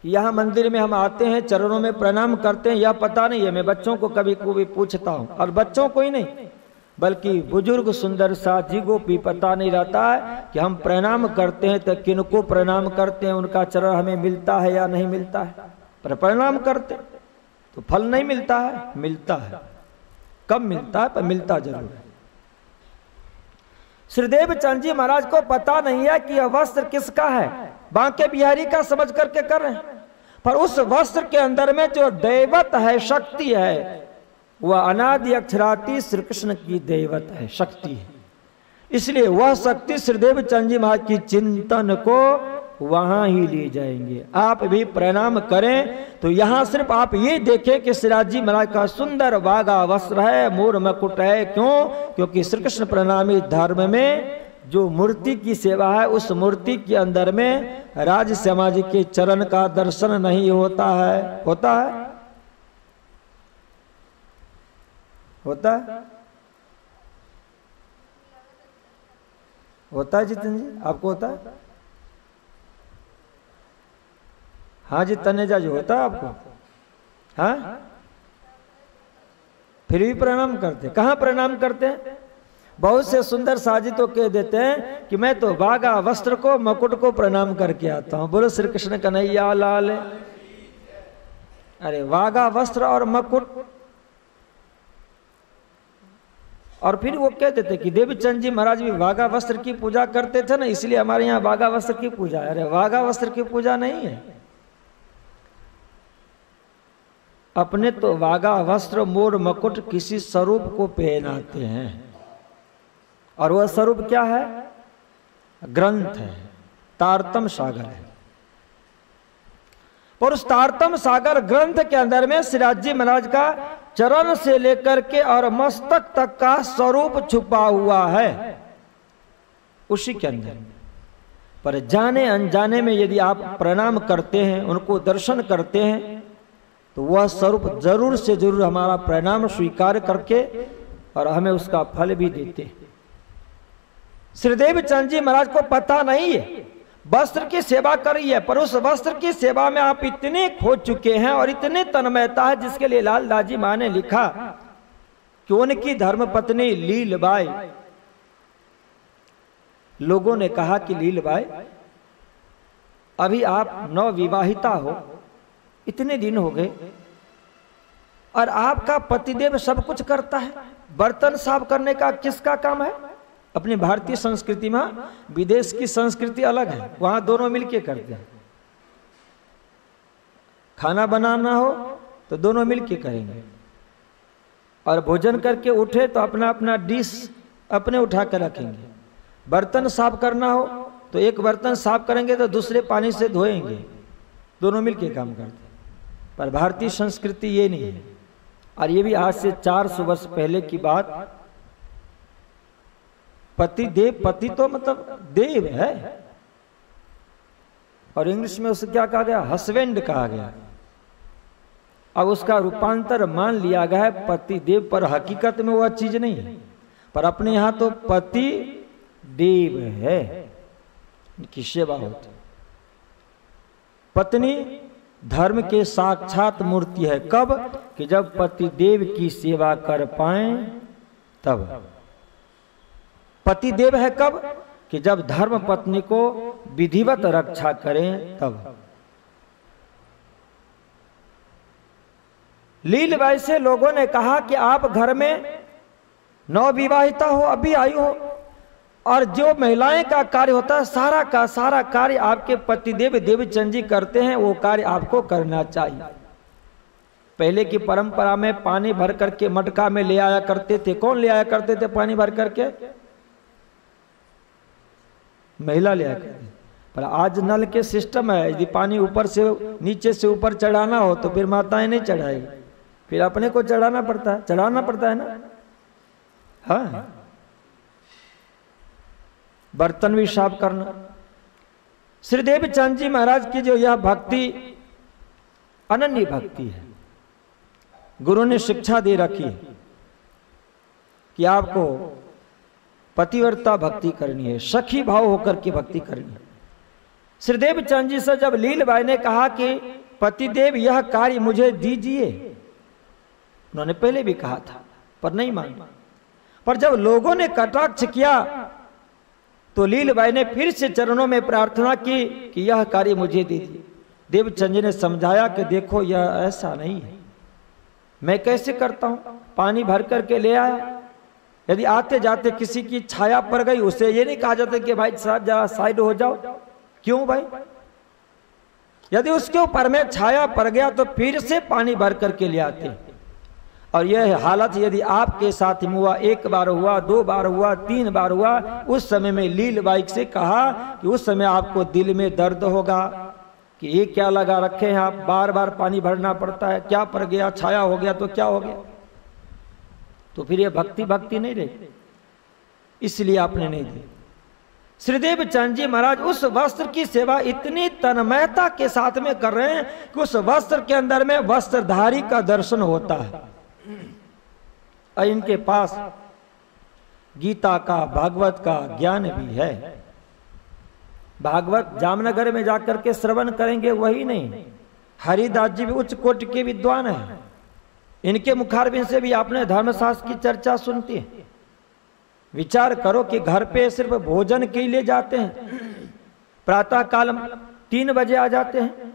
कि यहाँ मंदिर में हम आते हैं, चरणों में प्रणाम करते हैं, यह पता नहीं है। मैं बच्चों को कभी कभी पूछता हूँ, और बच्चों को ही नहीं बल्कि बुजुर्ग सुंदर साथ जी को भी पता नहीं रहता है कि हम प्रणाम करते हैं तो किनको प्रणाम करते हैं, उनका चरण हमें मिलता है या नहीं मिलता है। पर प्रणाम करते तो फल नहीं मिलता है, मिलता है, कब मिलता है पर मिलता जरूर है। श्रीदेव चंद जी महाराज को पता नहीं है कि यह वस्त्र किसका है, बांके बिहारी का समझ करके कर रहे हैं। पर उस वस्त्र के अंदर में जो दैवत है, शक्ति है, वह अनादि अक्षराती श्री कृष्ण की दैवत है, शक्ति है। इसलिए वह शक्ति श्रीदेव चंद जी महाराज की चिंतन को वहां ही ले जाएंगे। आप भी प्रणाम करें तो यहां सिर्फ आप ये देखें कि श्रीराज जी महाराज का सुंदर वागा वस्त्र है, मोर मकुट है। क्यों? क्योंकि श्री कृष्ण प्रणामी धर्म में जो मूर्ति की सेवा है, उस मूर्ति के अंदर में राज समाज के चरण का दर्शन नहीं होता है। होता है? होता है? होता है जितन जी, आपको होता है? हाँ जी तनेजा जी, होता है आपको? हाँ, फिर भी प्रणाम करते। कहाँ प्रणाम करते हैं? बहुत से सुंदर साजी तो कह देते हैं कि मैं तो वागा वस्त्र को, मकुट को प्रणाम करके आता हूं। बोलो श्री कृष्ण कन्हैया लाल। अरे वागा वस्त्र और मकुट, और फिर वो कह देते कि देवचंद जी महाराज भी वागा वस्त्र की पूजा करते थे ना, इसलिए हमारे यहाँ वागा वस्त्र की पूजा है। अरे वागा वस्त्र की पूजा नहीं है। अपने तो वागा वस्त्र मोर मकुट किसी स्वरूप को पहनाते हैं, और वह स्वरूप क्या है? ग्रंथ है, तारतम सागर है। और उस तारतम सागर ग्रंथ के अंदर में श्रीराज जी महाराज का चरण से लेकर के और मस्तक तक का स्वरूप छुपा हुआ है उसी के अंदर। पर जाने अनजाने में यदि आप प्रणाम करते हैं, उनको दर्शन करते हैं, तो वह स्वरूप जरूर से जरूर हमारा प्रणाम स्वीकार करके और हमें उसका फल भी देते हैं। श्रीदेव चंद जी महाराज को पता नहीं है, वस्त्र की सेवा करी है, पर उस वस्त्र की सेवा में आप इतने खो चुके हैं और इतने तन्मयता है, जिसके लिए लालदास जी मां ने लिखा कि उनकी धर्मपत्नी लीलबाई, लोगों ने कहा कि लीलबाई अभी आप नवविवाहिता हो, इतने दिन हो गए और आपका पतिदेव सब कुछ करता है, बर्तन साफ करने का किसका काम है? अपनी भारतीय संस्कृति में, विदेश की संस्कृति अलग है, वहां दोनों मिलके करते हैं। खाना बनाना हो तो दोनों मिलके करेंगे, और भोजन करके उठे तो अपना अपना डिश अपने उठा कर रखेंगे। बर्तन साफ करना हो तो एक बर्तन साफ करेंगे तो दूसरे पानी से धोएंगे, दोनों मिलके काम करते हैं। पर भारतीय संस्कृति ये नहीं है, और ये भी आज से 400 वर्ष पहले की बात। पति देव, पति तो मतलब देव है, और इंग्लिश में उसे क्या कहा गया? हस्बैंड कहा गया। अब उसका रूपांतर मान लिया गया है पति देव, पर हकीकत में वह चीज नहीं है। पर अपने यहां तो पति देव है, इनकी सेवा होती। पत्नी धर्म के साक्षात मूर्ति है। कब? कि जब पति देव की सेवा कर पाए तब। पति देव है कब? कि जब धर्म पत्नी को विधिवत रक्षा करें तब। लीलबाई से लोगों ने कहा कि आप घर में नवविवाहिता हो, अभी आई हो, और जो महिलाएं का कार्य होता है सारा का सारा कार्य आपके पतिदेव देवचंद जी करते हैं, वो कार्य आपको करना चाहिए। पहले की परंपरा में पानी भर करके मटका में ले आया करते थे। कौन ले आया करते थे पानी भर करके? महिला ले आया करती। पर आज नल के सिस्टम है, यदि पानी ऊपर से नीचे से ऊपर चढ़ाना हो तो फिर माताएं नहीं चढ़ाएगी, फिर अपने को चढ़ाना पड़ता है ना। हाँ, बर्तन भी साफ करना। श्रीदेव चंद जी महाराज की जो यह भक्ति अनन्य भक्ति है। गुरु ने शिक्षा दे रखी है कि आपको पतिव्रता भक्ति करनी है, सखी भाव होकर के भक्ति करनी है। श्रीदेव चंद जी से जब लीलबाई ने कहा कि पतिदेव यह कार्य मुझे दीजिए, उन्होंने पहले भी कहा था पर नहीं माना, पर जब लोगों ने कटाक्ष किया तो लीलबाई ने फिर से चरणों में प्रार्थना की कि यह कार्य मुझे दीजिए। देवचंद जी ने समझाया कि देखो यह ऐसा नहीं है, मैं कैसे करता हूं, पानी भर करके ले आया, यदि आते जाते किसी की छाया पड़ गई उसे ये नहीं कहा जाता कि भाई साहब जरा साइड हो जाओ, क्यों भाई, यदि उसके ऊपर में छाया पड़ गया तो फिर से पानी भर करके ले आते। और यह हालत यदि आपके साथ हुआ, एक बार हुआ, 2 बार हुआ, 3 बार हुआ, उस समय में लीलबाई से कहा कि उस समय आपको दिल में दर्द होगा कि ये क्या लगा रखे हैं आप, बार बार पानी भरना पड़ता है, क्या पड़ गया, छाया हो गया तो क्या हो गया, तो फिर ये भक्ति नहीं रही, इसलिए आपने नहीं दी। श्रीदेव चंद जी महाराज उस वस्त्र की सेवा इतनी तन्मयता के साथ में कर रहे हैं कि उस वस्त्र के अंदर में वस्त्रधारी का दर्शन होता है। और इनके पास गीता का, भागवत का ज्ञान भी है। भागवत जामनगर में जाकर के श्रवण करेंगे वही नहीं, हरिदास जी भी उच्च कोटि के विद्वान हैं, इनके मुखारबिंद से भी आपने धर्मशास्त्र की चर्चा सुनती है। विचार करो कि घर पे सिर्फ भोजन के लिए जाते हैं, प्रातः काल 3 बजे आ जाते हैं,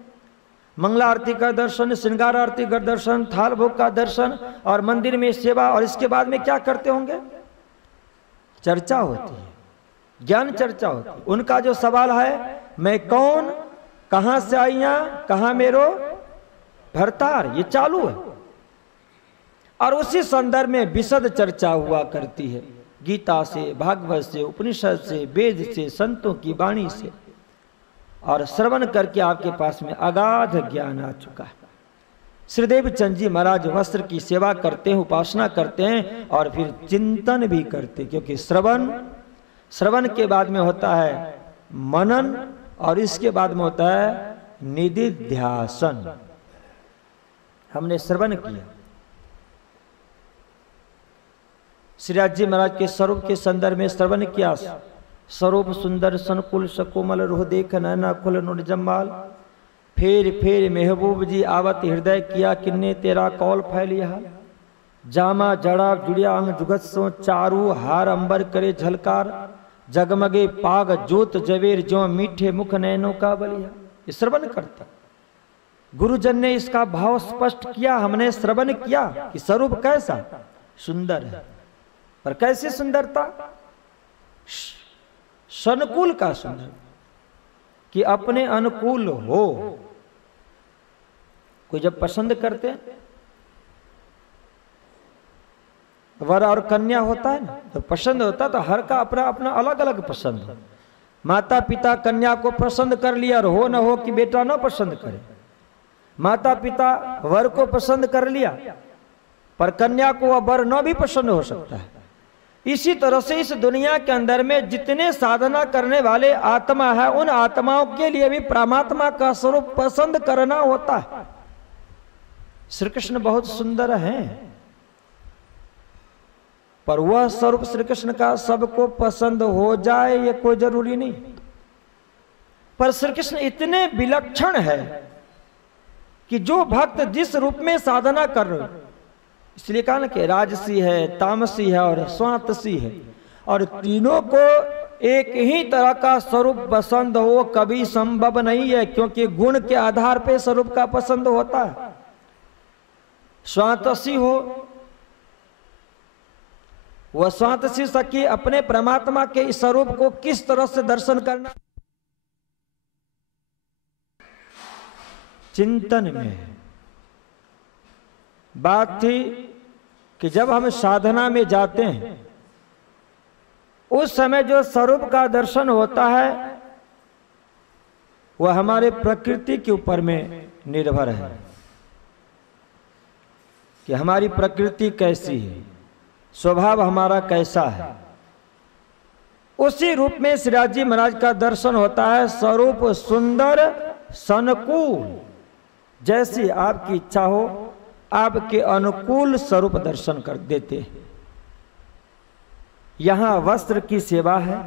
मंगला आरती का दर्शन, श्रृंगार आरती का दर्शन, थाल भोग का दर्शन और मंदिर में सेवा, और इसके बाद में क्या करते होंगे, चर्चा होती है, ज्ञान चर्चा होती है। उनका जो सवाल है मैं कौन, कहां से आईया, कहां मेरो भरतार, ये चालू है। और उसी संदर्भ में विशद चर्चा हुआ करती है, गीता से, भागवत से, उपनिषद से, वेद से, संतों की वाणी से, और श्रवण करके आपके पास में अगाध ज्ञान आ चुका है। श्रीदेव चंद जी महाराज वस्त्र की सेवा करते हैं, उपासना करते हैं और फिर चिंतन भी करते, क्योंकि श्रवण के बाद में होता है मनन और इसके बाद में होता है निधिध्यासन। हमने श्रवण किया, श्रीराज जी महाराज के स्वरूप के संदर्भ में श्रवण किया, स्वरूप सुंदर सनकुल सकोमल रोह देख नैना खुल नुर जम्माल, फेर फेर महबूब जी आवत हृदय किया किन्ने तेरा कौल फैलिया, जामा जड़ा जुड़िया अंग जुगत सो चारू हार अंबर करे झलकार, जगमगे पाग जोत जवेर जो मीठे मुख नैनों का बलिया। ये श्रवण करता, गुरुजन ने इसका भाव स्पष्ट किया, हमने श्रवण किया कि स्वरूप कैसा सुंदर है, पर कैसे सुंदरता, सनुकूल का सुंदर, कि अपने अनुकूल हो। कोई जब पसंद करते हैं, वर और कन्या होता है ना, तो पसंद होता तो हर का अपना अपना अलग अलग पसंद है। माता पिता कन्या को पसंद कर लिया और हो न हो कि बेटा न पसंद करे, माता पिता वर को पसंद कर लिया पर कन्या को वह वर न भी पसंद हो सकता है। इसी तरह से इस दुनिया के अंदर में जितने साधना करने वाले आत्मा है, उन आत्माओं के लिए भी परमात्मा का स्वरूप पसंद करना होता है। श्री कृष्ण बहुत सुंदर हैं, पर वह स्वरूप श्री कृष्ण का सबको पसंद हो जाए ये कोई जरूरी नहीं। पर श्री कृष्ण इतने विलक्षण है कि जो भक्त जिस रूप में साधना कर रहे, इसलिए कहा ना कि राजसी है, तामसी है और स्वातसी है, और तीनों को एक ही तरह का स्वरूप पसंद हो कभी संभव नहीं है, क्योंकि गुण के आधार पे स्वरूप का पसंद होता है। स्वातसी हो, वह स्वातसी सखी अपने परमात्मा के इस स्वरूप को किस तरह से दर्शन करना, चिंतन में बात थी कि जब हम साधना में जाते हैं उस समय जो स्वरूप का दर्शन होता है वह हमारे प्रकृति के ऊपर में निर्भर है कि हमारी प्रकृति कैसी है, स्वभाव हमारा कैसा है। उसी रूप में श्रीराज जी महाराज का दर्शन होता है, स्वरूप सुंदर सनकूल जैसी आपकी इच्छा हो आपके अनुकूल स्वरूप दर्शन कर देते हैं। यहां वस्त्र की सेवा है,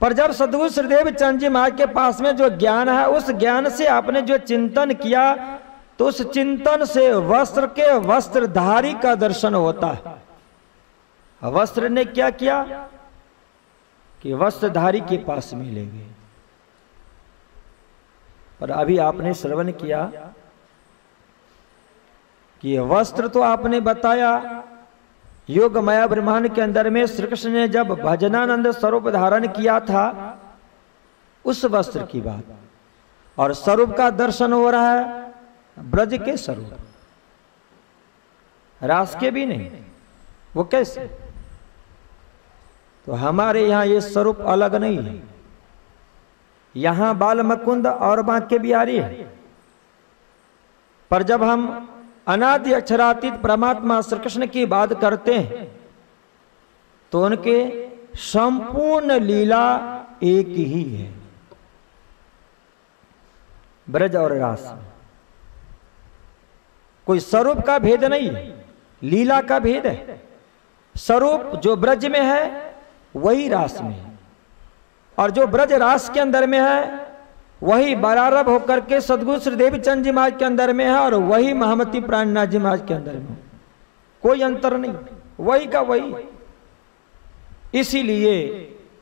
पर जब सद्गुरु श्रीदेव चंद जी महाराज के पास में जो ज्ञान है, उस ज्ञान से आपने जो चिंतन किया, तो उस चिंतन से वस्त्र के वस्त्रधारी का दर्शन होता है। वस्त्र ने क्या किया कि वस्त्रधारी के पास में ले गए। पर अभी आपने श्रवण किया कि वस्त्र तो आपने बताया योग माया ब्रह्मांड के अंदर में श्री कृष्ण ने जब भजनानंद स्वरूप धारण किया था उस वस्त्र की बात, और स्वरूप का दर्शन हो रहा है ब्रज के स्वरूप, रास के भी नहीं। वो कैसे? तो हमारे यहां ये स्वरूप अलग नहीं है। यहां बाल मुकुंद और बांके बिहारी है, पर जब हम अनादि अक्षरातीत परमात्मा श्री कृष्ण की बात करते हैं तो उनके संपूर्ण लीला एक ही है, ब्रज और रास। कोई स्वरूप का भेद नहीं है, लीला का भेद है। स्वरूप जो ब्रज में है वही रास में है, और जो ब्रज रास के अंदर में है वही बरारब होकर के सद्गुरु श्री देवचंद जी महाराज के अंदर में है, और वही महामती प्राणनाथ जी महाराज के अंदर में। कोई अंतर नहीं, वही का वही। इसीलिए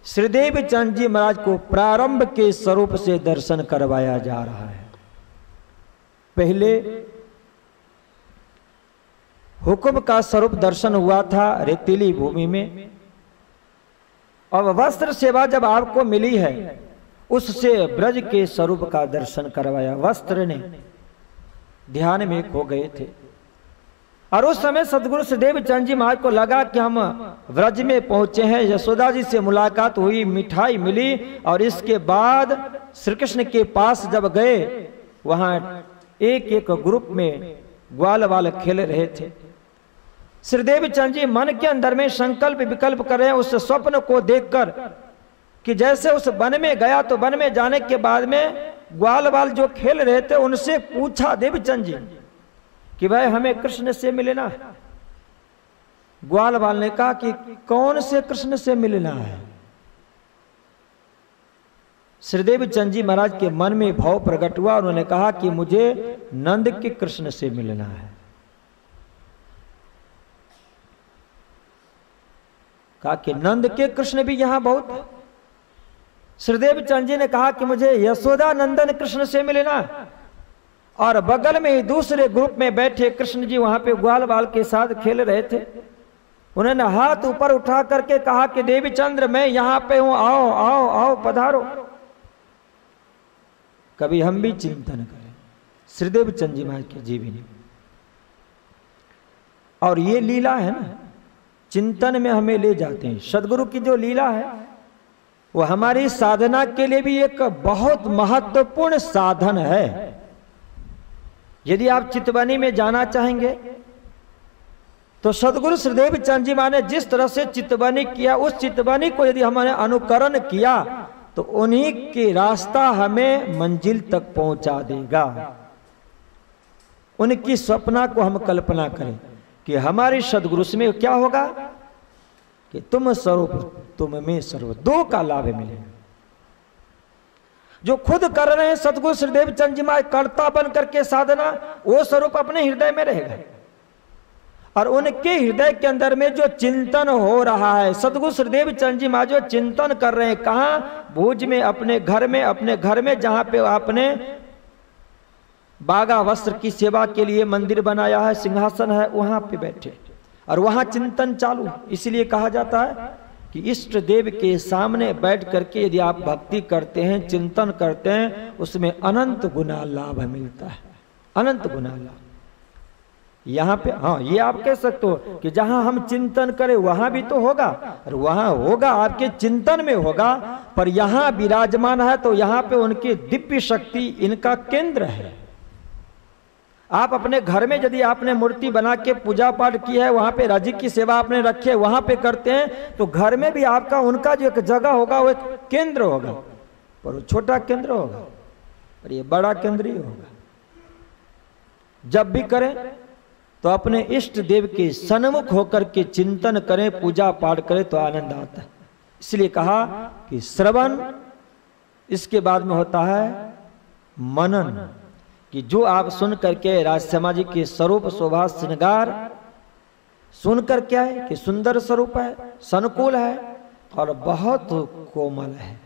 श्री देवचंद जी महाराज को प्रारंभ के स्वरूप से दर्शन करवाया जा रहा है। पहले हुक्म का स्वरूप दर्शन हुआ था रेतीली भूमि में, और वस्त्र सेवा जब आपको मिली है उससे ब्रज के स्वरूप का दर्शन करवाया। वस्त्र ने ध्यान में खो गए थे, और उस समय सदगुरु श्रीदेव चंद जी महाराज को लगा कि हम ब्रज में पहुंचे हैं, यशोदा जी से मुलाकात हुई, मिठाई मिली, और इसके बाद श्री कृष्ण के पास जब गए वहां एक एक ग्रुप में ग्वाल वाल खेल रहे थे। श्रीदेव चंद जी मन के अंदर में संकल्प विकल्प कर रहे हैं उस स्वप्न को देखकर कि जैसे उस वन में गया तो वन में जाने के बाद में ग्वाल वाल जो खेल रहे थे उनसे पूछा देवचंद जी कि भाई हमें कृष्ण से मिलना है। ग्वाल वाल ने कहा कि कौन से कृष्ण से मिलना है? श्रीदेव चंद जी महाराज के मन में भाव प्रकट हुआ, उन्होंने कहा कि मुझे नंद के कृष्ण से मिलना है। कहा कि नंद के कृष्ण भी यहां बहुत है। श्रीदेव चंद जी ने कहा कि मुझे यशोदा नंदन कृष्ण से मिलना, और बगल में ही दूसरे ग्रुप में बैठे कृष्ण जी वहां पे ग्वाल बाल के साथ खेल रहे थे। उन्होंने हाथ ऊपर उठा करके कहा कि देवी चंद्र मैं यहां पे हूं, आओ आओ आओ पधारो। कभी हम भी चिंतन करें श्रीदेव चंद जी महाराज के जीवनी, और ये लीला है ना, चिंतन में हमें ले जाते हैं। सदगुरु की जो लीला है वो हमारी साधना के लिए भी एक बहुत महत्वपूर्ण साधन है। यदि आप चितवनी में जाना चाहेंगे तो सदगुरु श्रीदेव चंद जी महाराज ने जिस तरह से चितवनी किया, उस चितवनी को यदि हमने अनुकरण किया तो उन्हीं के रास्ता हमें मंजिल तक पहुंचा देगा। उनकी स्वप्ना को हम कल्पना करें कि हमारे सदगुरु में क्या होगा कि तुम स्वरूप तुम में स्वरूप, दो का लाभ मिलेगा। जो खुद कर रहे हैं सदगुरु श्रीदेव चंद जी महाराज कर्ता बन करके साधना, वो स्वरूप अपने हृदय में रहेगा, और उनके हृदय के अंदर में जो चिंतन हो रहा है, सदगुरु श्रीदेव चंद जी महाराज जो चिंतन कर रहे हैं, कहां? भुज में, अपने घर में जहां पे आपने बागा वस्त्र की सेवा के लिए मंदिर बनाया है, सिंहासन है, वहां पे बैठे और वहां चिंतन चालू। इसलिए कहा जाता है कि इष्ट देव के सामने बैठ करके यदि आप भक्ति करते हैं, चिंतन करते हैं, उसमें अनंत गुना लाभ मिलता है, अनंत गुना लाभ। यहाँ पे हाँ, ये आप कह सकते हो कि जहां हम चिंतन करें वहां भी तो होगा, और वहां होगा आपके चिंतन में होगा, पर यहां विराजमान है तो यहाँ पे उनकी दिव्य शक्ति इनका केंद्र है। आप अपने घर में यदि आपने मूर्ति बना के पूजा पाठ की है, वहां पे राजी की सेवा आपने रखी है, वहां पे करते हैं, तो घर में भी आपका उनका जो एक जगह होगा वो एक केंद्र होगा, पर वो छोटा केंद्र होगा। और ये बड़ा केंद्रीय होगा। जब भी करें तो अपने इष्ट देव के सन्मुख होकर के चिंतन करें, पूजा पाठ करें तो आनंद आता है। इसलिए कहा कि श्रवण, इसके बाद में होता है मनन, कि जो आप सुन करके राजशर्मा जी के स्वरूप शोभा श्रृंगार सुनकर क्या है कि सुंदर स्वरूप है, सनुकूल है और बहुत कोमल है।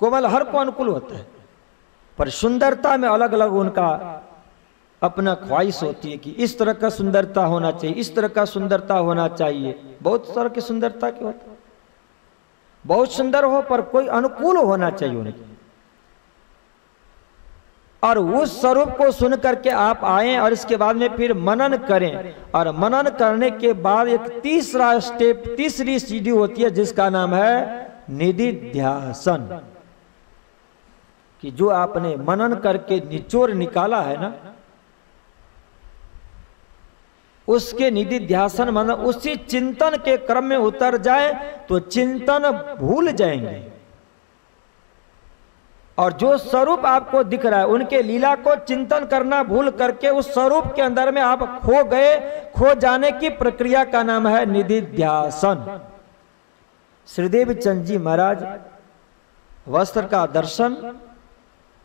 कोमल हर को अनुकूल होता है, पर सुंदरता में अलग अलग उनका अपना ख्वाहिश होती है कि इस तरह का सुंदरता होना चाहिए, इस तरह का सुंदरता होना चाहिए। बहुत तरह की सुंदरता की होती है, बहुत सुंदर हो पर कोई अनुकूल होना चाहिए उनके। और उस स्वरूप को सुन करके आप आए और इसके बाद में फिर मनन करें, और मनन करने के बाद एक तीसरा स्टेप, तीसरी सीढ़ी होती है जिसका नाम है निधिध्यासन, कि जो आपने मनन करके निचोड़ निकाला है ना, उसके निधिध्यासन मन उसी चिंतन के क्रम में उतर जाए तो चिंतन भूल जाएंगे, और जो स्वरूप आपको दिख रहा है उनके लीला को चिंतन करना भूल करके उस स्वरूप के अंदर में आप खो गए। खो जाने की प्रक्रिया का नाम है निधिध्यासन। श्रीदेव चंद जी महाराज वस्त्र का दर्शन,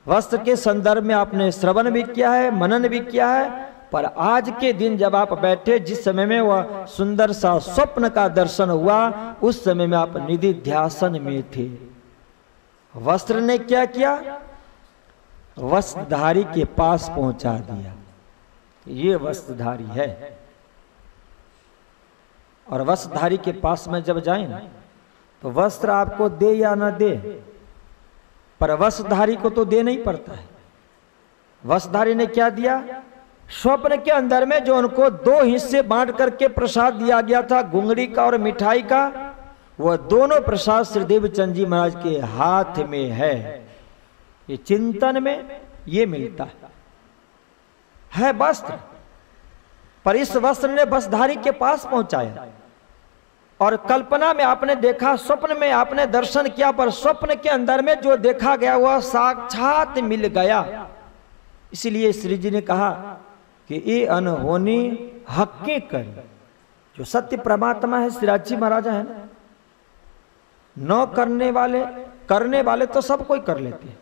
वस्त्र के संदर्भ में आपने श्रवण भी किया है, मनन भी किया है, पर आज के दिन जब आप बैठे, जिस समय में वह सुंदर सा स्वप्न का दर्शन हुआ, उस समय में आप निधिध्यासन में थे। वस्त्र ने क्या किया? वस्त्रधारी के पास पहुंचा दिया, ये वस्त्रधारी है। और वस्त्रधारी के पास में जब जाए ना, तो वस्त्र आपको दे या ना दे, पर वस्त्रधारी को तो दे नहीं पड़ता है। वस्त्रधारी ने क्या दिया? स्वप्न के अंदर में जो उनको 2 हिस्से बांट करके प्रसाद दिया गया था, गुंगड़ी का और मिठाई का, वह दोनों प्रसाद श्रीदेव चंद जी महाराज के हाथ में है। ये चिंतन में ये मिलता है वस्त्र, पर इस वस्त्र ने वस्त्रधारी के पास पहुंचाया। और कल्पना में आपने देखा, स्वप्न में आपने दर्शन किया, पर स्वप्न के अंदर में जो देखा गया वह साक्षात मिल गया। इसलिए श्री जी ने कहा कि ये अनहोनी हक्के कर, जो सत्य परमात्मा है श्रीराज जी महाराज है ना, न करने वाले तो सब कोई कर लेते हैं,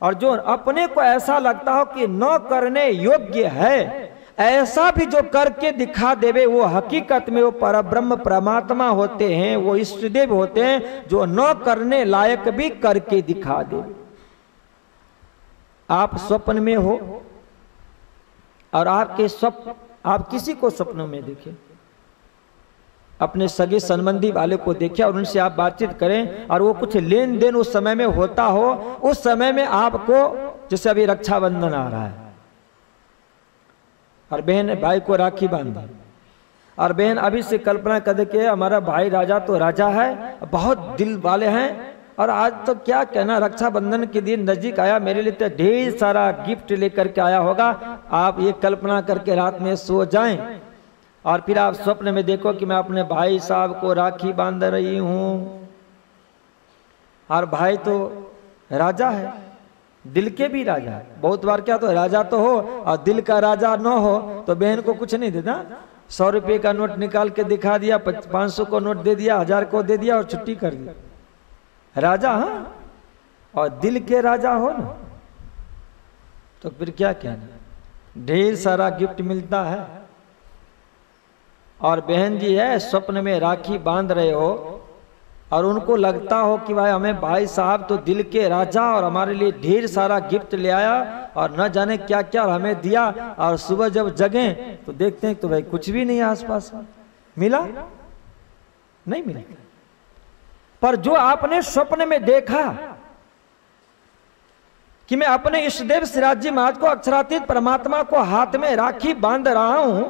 और जो अपने को ऐसा लगता हो कि न करने योग्य है, ऐसा भी जो करके दिखा देवे, वो हकीकत में वो परब्रह्म परमात्मा होते हैं, वो इष्टदेव होते हैं, जो न करने लायक भी करके दिखा दे। आप स्वप्न में हो और आपके स्वप्न, आप किसी को स्वप्न में देखें, अपने सगे संबंधी वाले को देखें और उनसे आप बातचीत करें, और वो कुछ लेन देन उस समय में होता हो, उस समय में आपको, जैसे अभी रक्षाबंधन आ रहा है और बहन भाई को राखी बांधी, और बहन अभी से कल्पना कर के हमारा भाई राजा तो राजा है, बहुत दिल वाले हैं, और आज तो क्या कहना, रक्षाबंधन के दिन नजदीक आया, मेरे लिए तो ढेर सारा गिफ्ट लेकर के आया होगा। आप ये कल्पना करके रात में सो जाएं और फिर आप स्वप्न में देखो कि मैं अपने भाई साहब को राखी बांध रही हूं, और भाई तो राजा है, दिल के भी राजा है। बहुत बार क्या, तो राजा तो हो और दिल का राजा न हो तो बहन को कुछ नहीं देता। 100 रुपये का नोट निकाल के दिखा दिया, 500 को नोट दे दिया, 1000 को दे दिया और छुट्टी कर दी। राजा, हाँ, और दिल के राजा हो ना, तो फिर क्या कहना, ढेर सारा गिफ्ट मिलता है। और बहन जी है, स्वप्न में राखी बांध रहे हो और उनको लगता हो कि भाई हमें भाई साहब तो दिल के राजा और हमारे लिए ढेर सारा गिफ्ट ले आया और न जाने क्या क्या हमें दिया, और सुबह जब जगे तो देखते हैं तो भाई कुछ भी नहीं आसपास मिला, नहीं मिला। पर जो आपने स्वप्न में देखा कि मैं अपने इष्टदेव श्रीराज जी महाराज को, अक्षरातीत परमात्मा को हाथ में राखी बांध रहा हूं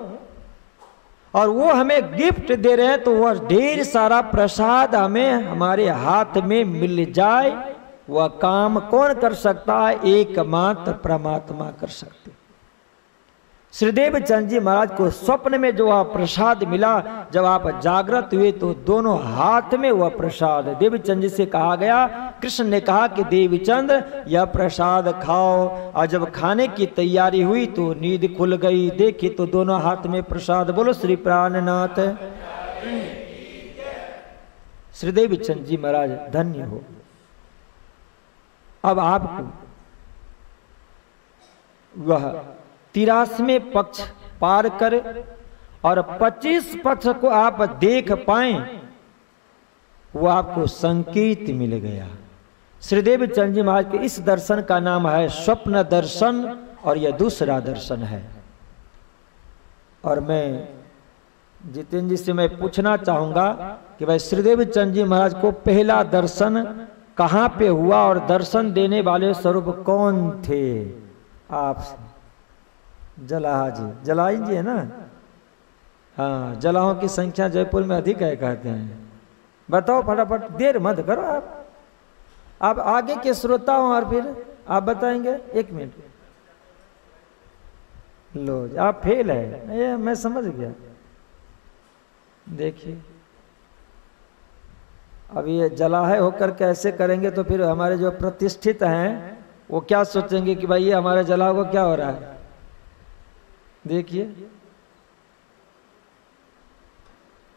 और वो हमें गिफ्ट दे रहे हैं, तो वह ढेर सारा प्रसाद हमें हमारे हाथ में मिल जाए, वह काम कौन कर सकता है? एकमात्र परमात्मा कर सकते। श्रीदेव चंद जी महाराज को स्वप्न में जो वह प्रसाद मिला, जब आप जागृत हुए तो दोनों हाथ में वह प्रसाद। देव चंद जी से कहा गया कृष्ण ने कहा कि देवीचंद यह प्रसाद खाओ। और जब खाने की तैयारी हुई तो नींद खुल गई। देखी तो दोनों हाथ में प्रसाद। बोलो श्री प्राणनाथ श्री देवीचंद जी महाराज धन्य हो। अब आपको वह 83वें पक्ष पार कर और 25 पक्ष को आप देख पाए, वो आपको संकेत मिल गया। श्री देवीचंद जी महाराज के इस दर्शन का नाम है स्वप्न दर्शन और यह दूसरा दर्शन है। और मैं जितेंद्र जी से मैं पूछना चाहूंगा कि भाई श्री देवीचंद जी महाराज को पहला दर्शन कहां पे हुआ और दर्शन देने वाले स्वरूप कौन थे? आप जलाहा जी, जलाई जी है ना? हाँ, जलाहों की संख्या जयपुर में अधिक है कहते हैं। बताओ फटाफट, देर मत करो। आप आगे के श्रोता हो और फिर आप बताएंगे। 1 मिनट लो, आप फेल है ये मैं समझ गया। देखिए अब ये जलाहे होकर कैसे करेंगे तो फिर हमारे जो प्रतिष्ठित हैं वो क्या सोचेंगे कि भाई ये हमारे जलाह को क्या हो रहा है। देखिए,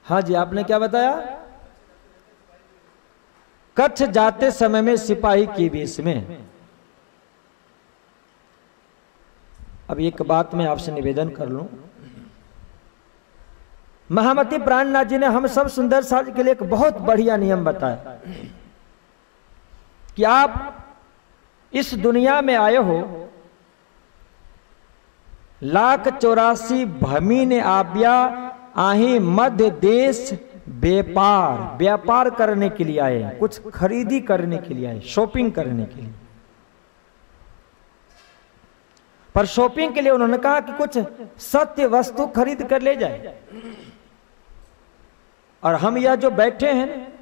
हाँ जी, आपने क्या बताया? कच्छ जाते समय में सिपाही के वेश में। अब एक बात मैं आपसे निवेदन कर लूं, महामती प्राणनाथ जी ने हम सब सुंदर साज के लिए एक बहुत बढ़िया नियम बताया कि आप इस दुनिया में आए हो, 1,84 भमी ने आज्ञा आही मध्य देश व्यापार करने के लिए आए, कुछ खरीदी करने के लिए आए, शॉपिंग करने के लिए। पर शॉपिंग के लिए उन्होंने कहा कि कुछ सत्य वस्तु खरीद कर ले जाए। और हम यह जो बैठे हैं,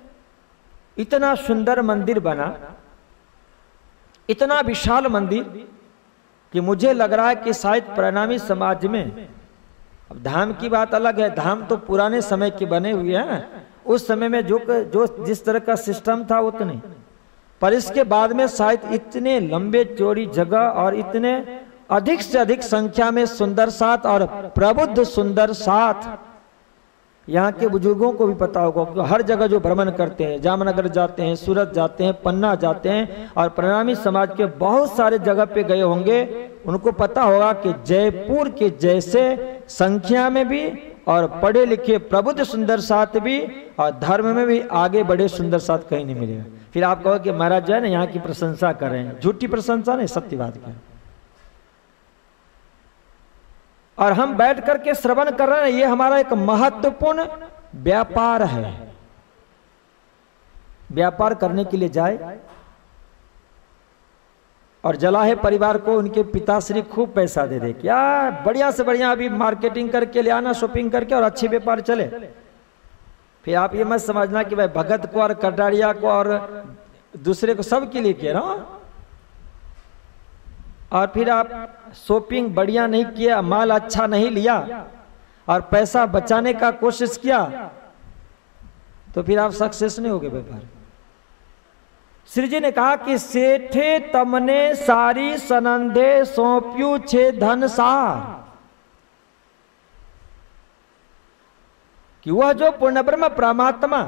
इतना सुंदर मंदिर बना, इतना विशाल मंदिर कि मुझे लग रहा है कि शायद प्रणामी समाज में, अब धाम की बात अलग है, धाम तो पुराने समय के बने हुए हैं, उस समय में जो जिस तरह का सिस्टम था उतने, पर इसके बाद में शायद इतने लंबे चौड़ी जगह और इतने अधिक से अधिक संख्या में सुंदर साथ और प्रबुद्ध सुंदर साथ। यहाँ के बुजुर्गों को भी पता होगा कि हर जगह जो भ्रमण करते हैं, जामनगर जाते हैं, सूरत जाते हैं, पन्ना जाते हैं और प्रणामी समाज के बहुत सारे जगह पे गए होंगे, उनको पता होगा कि जयपुर के जैसे संख्या में भी और पढ़े लिखे प्रबुद्ध सुंदर साथ भी और धर्म में भी आगे बड़े सुंदर साथ कहीं नहीं मिलेगा। फिर आप कहो कि महाराज जो है ना यहाँ की प्रशंसा कर रहे हैं, झूठी प्रशंसा नहीं, सत्य बात की। और हम बैठ करके श्रवण कर रहे हैं, ये हमारा एक महत्वपूर्ण व्यापार है। व्यापार करने के लिए जाए और जलाहे परिवार को उनके पिताश्री खूब पैसा दे दे, क्या बढ़िया से बढ़िया अभी मार्केटिंग करके ले आना, शॉपिंग करके, और अच्छे व्यापार चले। फिर आप ये मत समझना कि भाई भगत को और कटारिया को और दूसरे को सबके लिए कह रहा हूं। और फिर आप शॉपिंग बढ़िया नहीं किया, माल अच्छा नहीं लिया और पैसा बचाने का कोशिश किया तो फिर आप सक्सेस नहीं होगे व्यापार। श्री जी ने कहा कि सेठे तमने सारी सनंदे सौंप्यू छे धन सार, कि वह जो पूर्ण ब्रह्म परमात्मा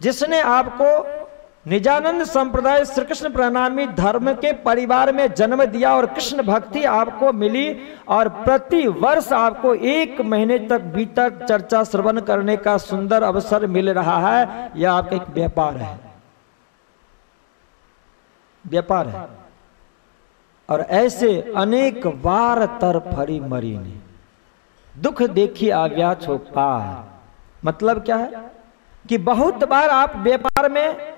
जिसने आपको निजानंद संप्रदाय श्री कृष्ण प्रणामी धर्म के परिवार में जन्म दिया और कृष्ण भक्ति आपको मिली और प्रति वर्ष आपको 1 महीने तक भीतर चर्चा श्रवण करने का सुंदर अवसर मिल रहा है, यह आपका एक व्यापार है, व्यापार है। और ऐसे अनेक बार तर फरी मरी ने दुख देखी आव्या पार। मतलब क्या है कि बहुत बार आप व्यापार में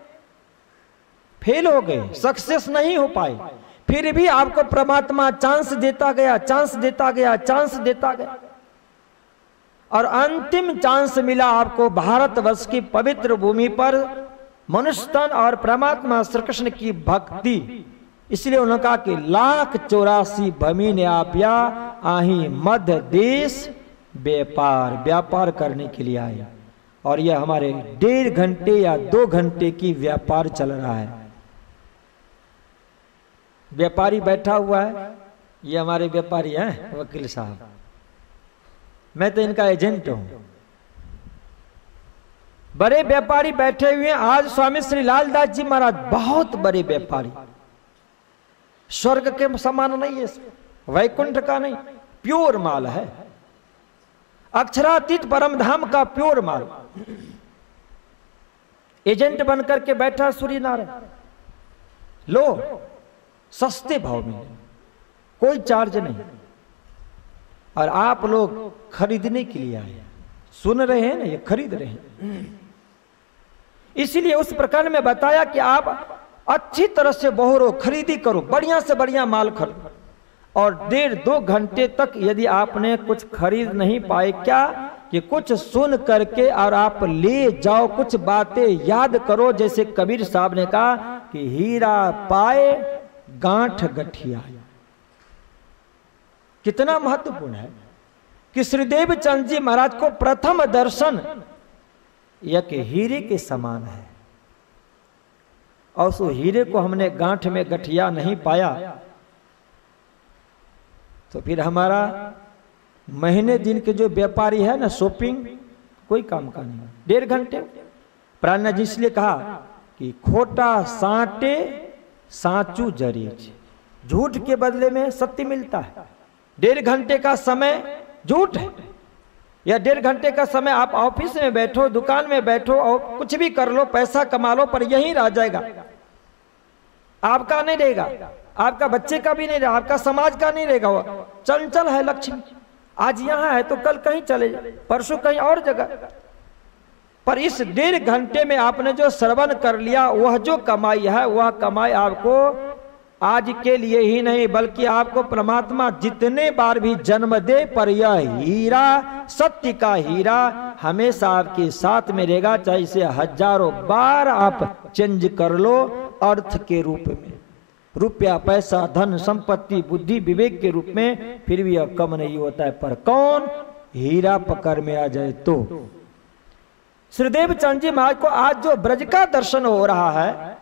फेल हो गए, सक्सेस नहीं हो पाए, फिर भी आपको परमात्मा चांस देता गया, चांस देता गया, चांस देता गया और अंतिम चांस मिला आपको भारतवर्ष की पवित्र भूमि पर मनुष्य तन और परमात्मा श्री कृष्ण की भक्ति। इसलिए उन्होंने कहा कि 1,84 भमी ने आप्या आही मध्य देश व्यापार करने के लिए आए। और यह हमारे 1.5 घंटे या 2 घंटे की व्यापार चल रहा है। व्यापारी बैठा हुआ है, ये हमारे व्यापारी हैं वकील साहब, मैं तो इनका एजेंट हूं। बड़े व्यापारी बैठे हुए हैं। आज स्वामी श्री लालदास जी महाराज बहुत बड़े व्यापारी, स्वर्ग के समान नहीं है, वैकुंठ का नहीं, प्योर माल है, अक्षरातीत परम धाम का प्योर माल। एजेंट बनकर के बैठा सूर्य नारायण, लो सस्ते भाव में, कोई चार्ज नहीं, और आप लोग खरीदने के लिए आए, सुन रहे हैं ना, ये खरीद रहे हैं। इसीलिए उस प्रकरण में बताया कि आप अच्छी तरह से बहोरो, खरीदी करो, बढ़िया से बढ़िया माल खरीदो, और 1.5-2 घंटे तक यदि आपने कुछ खरीद नहीं पाए, क्या कि कुछ सुन करके और आप ले जाओ, कुछ बातें याद करो। जैसे कबीर साहब ने कहा कि हीरा पाए गांठ गठिया, कितना महत्वपूर्ण है कि श्रीदेव चंद जी महाराज को प्रथम दर्शन एक हीरे के समान है, और उस हीरे को हमने गांठ में गठिया नहीं पाया, तो फिर हमारा महीने दिन के जो व्यापारी है ना, शॉपिंग कोई काम का नहीं। 1.5 घंटे प्राण जी इसलिए कहा कि खोटा साटे साचू जरीज, झूठ के बदले में सत्य मिलता है। 1.5 घंटे का समय झूठ है, या 1.5 घंटे का समय आप ऑफिस में बैठो, दुकान में बैठो और कुछ भी कर लो, पैसा कमा लो, पर यहीं रह जाएगा, आपका नहीं रहेगा, आपका बच्चे का भी नहीं रहेगा, आपका समाज का नहीं रहेगा। वो चंचल है लक्ष्मी, आज यहाँ है तो कल कहीं चले जाए, परसों कहीं और जगह। पर इस 1.5 घंटे में आपने जो श्रवण कर लिया, वह जो कमाई है, वह कमाई आपको आज के लिए ही नहीं, बल्कि आपको परमात्मा जितने बार भी जन्म दे, पर यह हीरा, सत्य का हीरा हमेशा आपके साथ में रहेगा। चाहे इसे हजारों बार आप चेंज कर लो अर्थ के रूप में, रुपया, पैसा, धन, संपत्ति, बुद्धि, विवेक के रूप में, फिर भी यह कम नहीं होता है। पर कौन हीरा पकड़ में आ जाए तो। श्रीदेव चंद जी महाराज को आज जो ब्रज का दर्शन हो रहा है,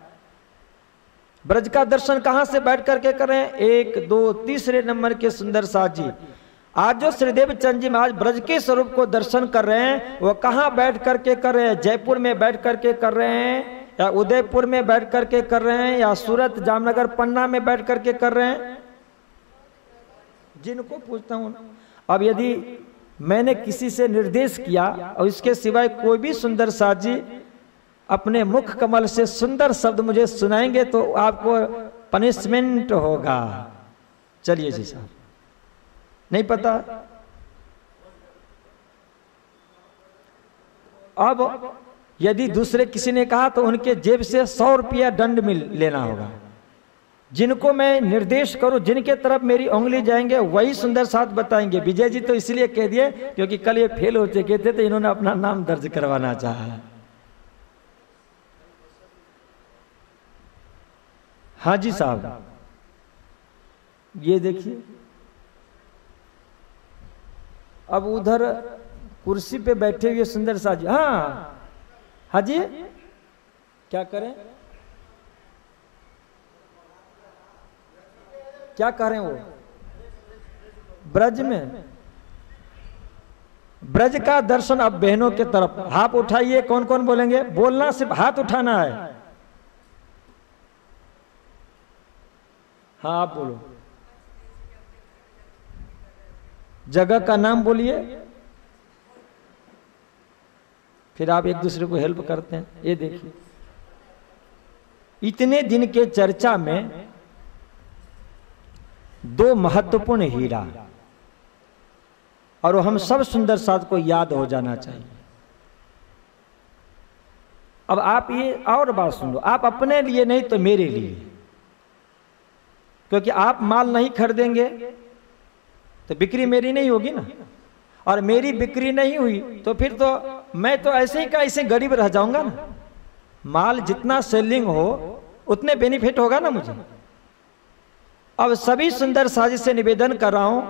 ब्रज का दर्शन कहां से बैठ करके करें? 1, 2, तीसरे नंबर के सुंदर साथ जी आज जो श्रीदेव चंद जी महाराज ब्रज के स्वरूप को दर्शन कर रहे हैं, वो कहां बैठ करके कर रहे हैं? जयपुर में बैठ करके कर रहे हैं, या उदयपुर में बैठ करके कर रहे हैं, या सूरत, जामनगर, पन्ना में बैठ करके कर रहे हैं? जिनको पूछता हूं। अब यदि मैंने किसी से निर्देश किया और इसके सिवाय कोई भी सुंदर साथ जी अपने मुख कमल से सुंदर शब्द मुझे सुनाएंगे तो आपको पनिशमेंट होगा। चलिए जी साहब, नहीं पता? अब यदि दूसरे किसी ने कहा तो उनके जेब से 100 रुपया दंड मिल लेना होगा। जिनको मैं निर्देश करूं, जिनके तरफ मेरी उंगली जाएंगे, वही सुंदर साथ बताएंगे। विजय जी तो इसलिए कह दिए क्योंकि कल ये फेल हो चुके थे, तो इन्होंने अपना नाम दर्ज करवाना चाहा। हाँ जी साहब, ये देखिए, अब उधर कुर्सी पे बैठे हुए सुंदर साथ जी, हाँ हाँ जी, क्या करें? क्या कह रहे हैं वो? ब्रज में ब्रज का दर्शन। अब बहनों के तरफ हाथ उठाइए, कौन कौन बोलेंगे? बोलना सिर्फ हाथ उठाना है। हाँ आप बोलो, जगह का नाम बोलिए, फिर आप एक दूसरे को हेल्प करते हैं। ये देखिए, इतने दिन के चर्चा में 2 महत्वपूर्ण हीरा, और हम सब सुंदर साथ को याद हो जाना चाहिए। अब आप ये और बात सुन लो, आप अपने लिए नहीं तो मेरे लिए, क्योंकि आप माल नहीं खरीदेंगे तो बिक्री मेरी नहीं होगी ना, और मेरी बिक्री नहीं हुई तो फिर तो मैं तो ऐसे ही का ऐसे गरीब रह जाऊंगा ना। माल जितना सेलिंग हो उतने बेनिफिट होगा ना मुझे। अब सभी सुंदर साजी से निवेदन कर रहा हूं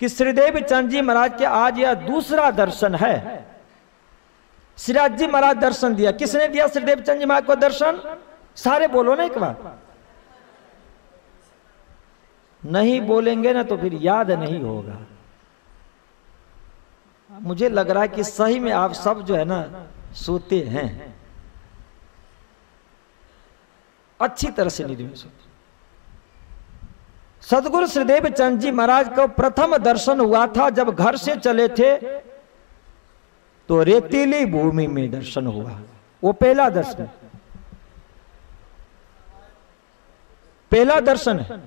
कि श्रीदेव चंद जी महाराज के आज यह दूसरा दर्शन है। श्रीराज जी महाराज दर्शन दिया। किसने दिया श्रीदेव चंद जी महाराज को दर्शन? सारे बोलो ना एक बार। नहीं बोलेंगे ना तो फिर याद नहीं होगा। मुझे लग रहा है कि सही में आप सब जो है ना सोते हैं, अच्छी तरह से नींद में सोते। सदगुरु श्रीदेव चंद जी महाराज को प्रथम दर्शन हुआ था जब घर से चले थे तो रेतीली भूमि में दर्शन हुआ। वो पहला दर्शन, पहला दर्शन है।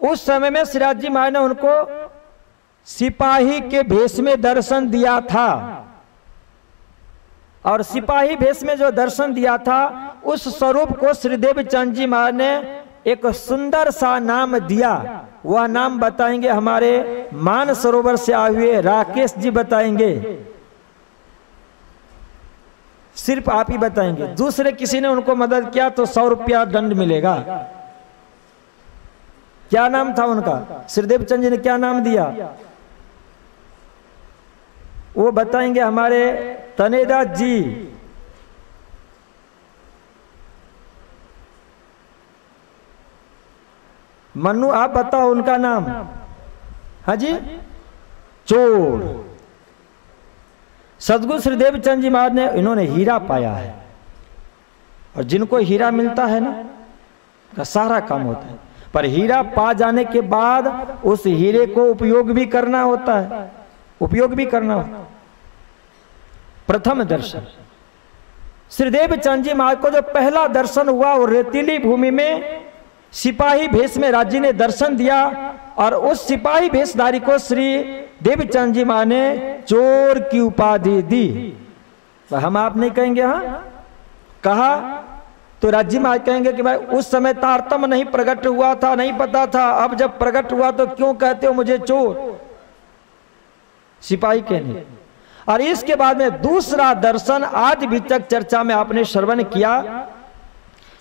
उस समय में श्रीराज जी महाराज ने उनको सिपाही के भेष में दर्शन दिया था, और सिपाही भेष में जो दर्शन दिया था उस स्वरूप को श्रीदेव चंद जी महाराज ने एक सुंदर सा नाम दिया। वह नाम बताएंगे हमारे मान सरोवर से आए हुए राकेश जी बताएंगे, सिर्फ आप ही बताएंगे। दूसरे किसी ने उनको मदद किया तो 100 रुपया दंड मिलेगा। क्या नाम था उनका? श्रीदेव चंद जी ने क्या नाम दिया वो बताएंगे हमारे तनेदास जी। मन्नू आप बताओ उनका नाम। हाँ जी, चोर। सदगुरु श्रीदेव चंद जी महाराज ने इन्होंने हीरा पाया है, और जिनको हीरा मिलता है ना का सारा काम होता है। पर हीरा पा जाने के बाद उस हीरे को उपयोग भी करना होता है, उपयोग भी करना होता है। प्रथम दर्शन श्रीदेव चंद जी महाराज को जो पहला दर्शन हुआ वो रेतीली भूमि में सिपाही भेष में राजी ने दर्शन दिया, और उस सिपाही भेषधारी को श्री देवचंद जी महाराज ने चोर की उपाधि दी। तो हम आप नहीं कहेंगे? हाँ कहा तो राज्य महाराज कहेंगे कि भाई उस समय तारतम्य नहीं प्रकट हुआ था, नहीं पता था, अब जब प्रकट हुआ तो क्यों कहते हो मुझे चोर? सिपाही कहने। और इसके बाद में दूसरा दर्शन आज भी तक चर्चा में आपने श्रवण किया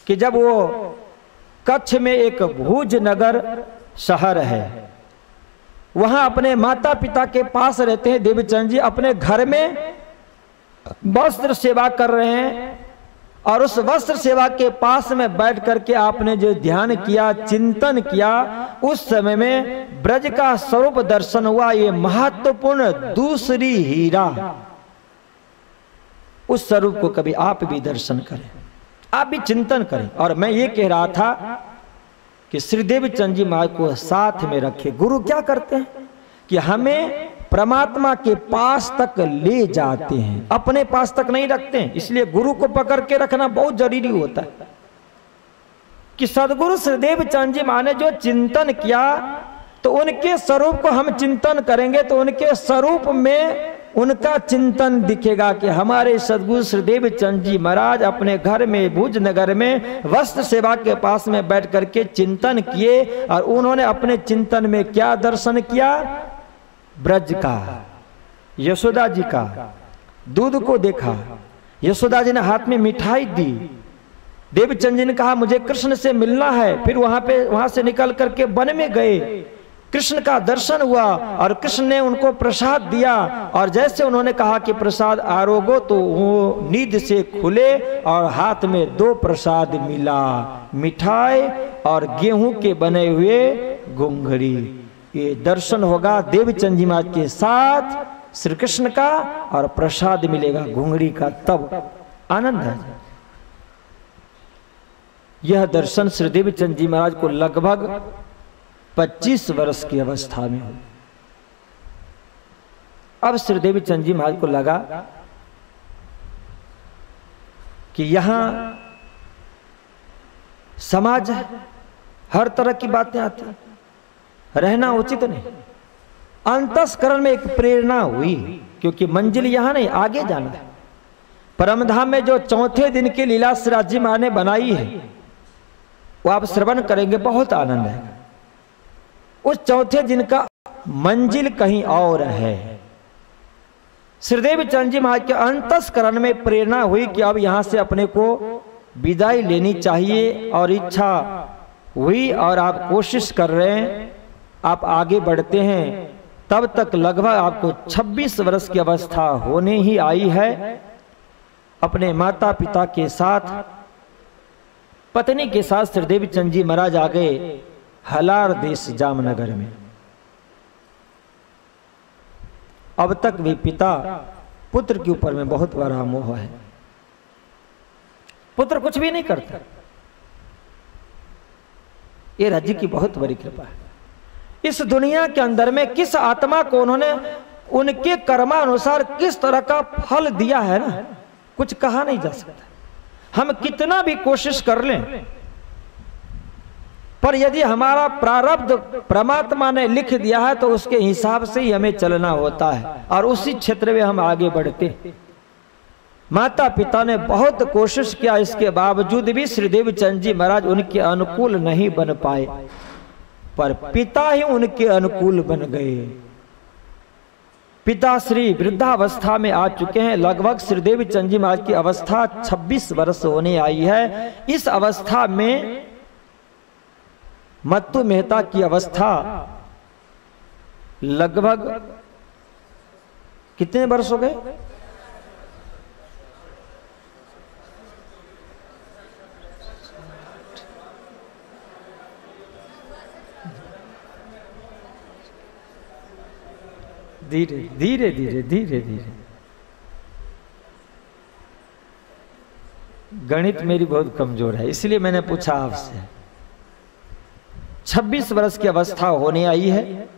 कि जब वो कच्छ में एक भुज नगर शहर है, वहां अपने माता पिता के पास रहते हैं देवचंद जी, अपने घर में वस्त्र सेवा कर रहे हैं, और उस वस्त्र सेवा के पास में बैठ करके आपने जो ध्यान किया, चिंतन किया, उस समय में ब्रज का स्वरूप दर्शन हुआ। ये महत्वपूर्ण दूसरी हीरा, उस स्वरूप को कभी आप भी दर्शन करें, आप भी चिंतन करें। और मैं ये कह रहा था कि श्रीदेव चंद जी महाराज को साथ में रखे। गुरु क्या करते हैं कि हमें परमात्मा के पास तक ले जाते हैं, अपने पास तक नहीं रखते हैं। इसलिए गुरु को पकड़ के रखना बहुत जरूरी होता है कि सदगुरु श्रीदेव चंद जी महाराज ने जो चिंतन किया तो उनके स्वरूप को हम चिंतन करेंगे तो उनके स्वरूप में उनका चिंतन दिखेगा कि हमारे सदगुरु श्रीदेव चंद जी महाराज अपने घर में भुज नगर में वस्त्र सेवा के पास में बैठ करके चिंतन किए, और उन्होंने अपने चिंतन में क्या दर्शन किया? ब्रज का, यशोदा जी का दूध को देखा। यशोदा जी ने हाथ में मिठाई दी। देवचंद जी ने कहा मुझे कृष्ण से मिलना है। फिर वहां से निकल करके वन में गए, कृष्ण का दर्शन हुआ और कृष्ण ने उनको प्रसाद दिया। और जैसे उन्होंने कहा कि प्रसाद आरोगो, तो वो नींद से खुले और हाथ में 2 प्रसाद मिला, मिठाई और गेहूं के बने हुए घुंघरी। ये दर्शन होगा देवचंद जी महाराज के साथ श्री कृष्ण का, और प्रसाद मिलेगा घुंघरी का, तब आनंद है। यह दर्शन श्री देवचंद जी महाराज को लगभग 25 वर्ष की अवस्था में हो। अब श्री देवचंद जी महाराज को लगा कि यहां समाज है, हर तरह की बातें आती हैं, रहना उचित नहीं। अंतस्करण में एक प्रेरणा हुई, क्योंकि मंजिल यहां नहीं, आगे जाना है। परमधाम में जो 4थे दिन की लीला श्रीराज जी महाराज ने बनाई है वो आप श्रवण करेंगे, बहुत आनंद है। उस 4थे दिन का मंजिल कहीं और है। श्रीदेव चंद जी महाराज के अंतस्करण में प्रेरणा हुई कि अब यहां से अपने को विदाई लेनी चाहिए, और इच्छा हुई और आप कोशिश कर रहे हैं, आप आगे बढ़ते हैं। तब तक लगभग आपको 26 वर्ष की अवस्था होने ही आई है। अपने माता पिता के साथ, पत्नी के साथ श्री देवचंद जी महाराज आ गए हलार देश जामनगर में। अब तक भी पिता पुत्र के ऊपर में बहुत बड़ा मोह है। पुत्र कुछ भी नहीं करता। ये राज्य की बहुत बड़ी कृपा है। इस दुनिया के अंदर में किस आत्मा को उन्होंने उनके कर्मानुसार किस तरह का फल दिया है ना, कुछ कहा नहीं जा सकता। हम कितना भी कोशिश कर लें, पर यदि हमारा प्रारब्ध परमात्मा ने लिख दिया है तो उसके हिसाब से ही हमें चलना होता है और उसी क्षेत्र में हम आगे बढ़ते। माता पिता ने बहुत कोशिश किया, इसके बावजूद भी श्री देवचंद जी महाराज उनके अनुकूल नहीं बन पाए, पर पिता ही उनके अनुकूल बन गए। पिता श्री वृद्धावस्था में आ चुके हैं। लगभग श्री देवचंद जी महाराज की अवस्था 26 वर्ष होने आई है। इस अवस्था में मत्तू मेहता की अवस्था लगभग कितने वर्ष हो गए? धीरे धीरे धीरे धीरे धीरे। गणित मेरी बहुत कमजोर है, इसलिए मैंने पूछा आपसे। 26 वर्ष की अवस्था होने आई है।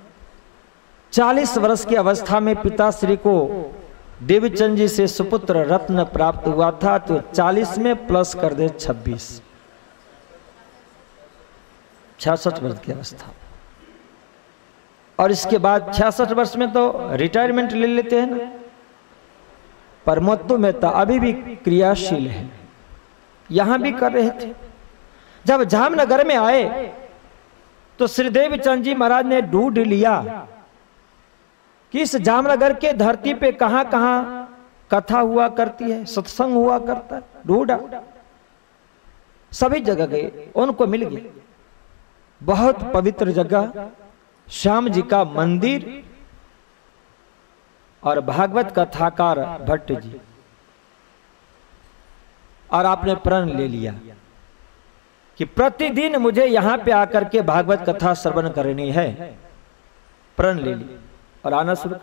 40 वर्ष की अवस्था में पिताश्री को देवचंद जी से सुपुत्र रत्न प्राप्त हुआ था, तो 40 में प्लस कर दे 26, 66 वर्ष की अवस्था। और इसके बाद 66 वर्ष में तो रिटायरमेंट ले लेते हैं ना। पर मत्तू मेहता अभी भी क्रियाशील है, यहां भी कर रहे थे। जब जामनगर में आए तो श्री देवचंद जी महाराज ने ढूंढ लिया कि इस जामनगर के धरती पे कहां कहां कथा हुआ करती है, सत्संग हुआ करता है। ढूंढा, सभी जगह गए, उनको मिल गई। बहुत पवित्र जगह, श्याम जी का मंदिर और भागवत कथाकार भट्ट जी। और आपने प्रण ले लिया कि प्रतिदिन मुझे यहां पे आकर के भागवत कथा श्रवण करनी है। प्रण ले ली और आना शुरू।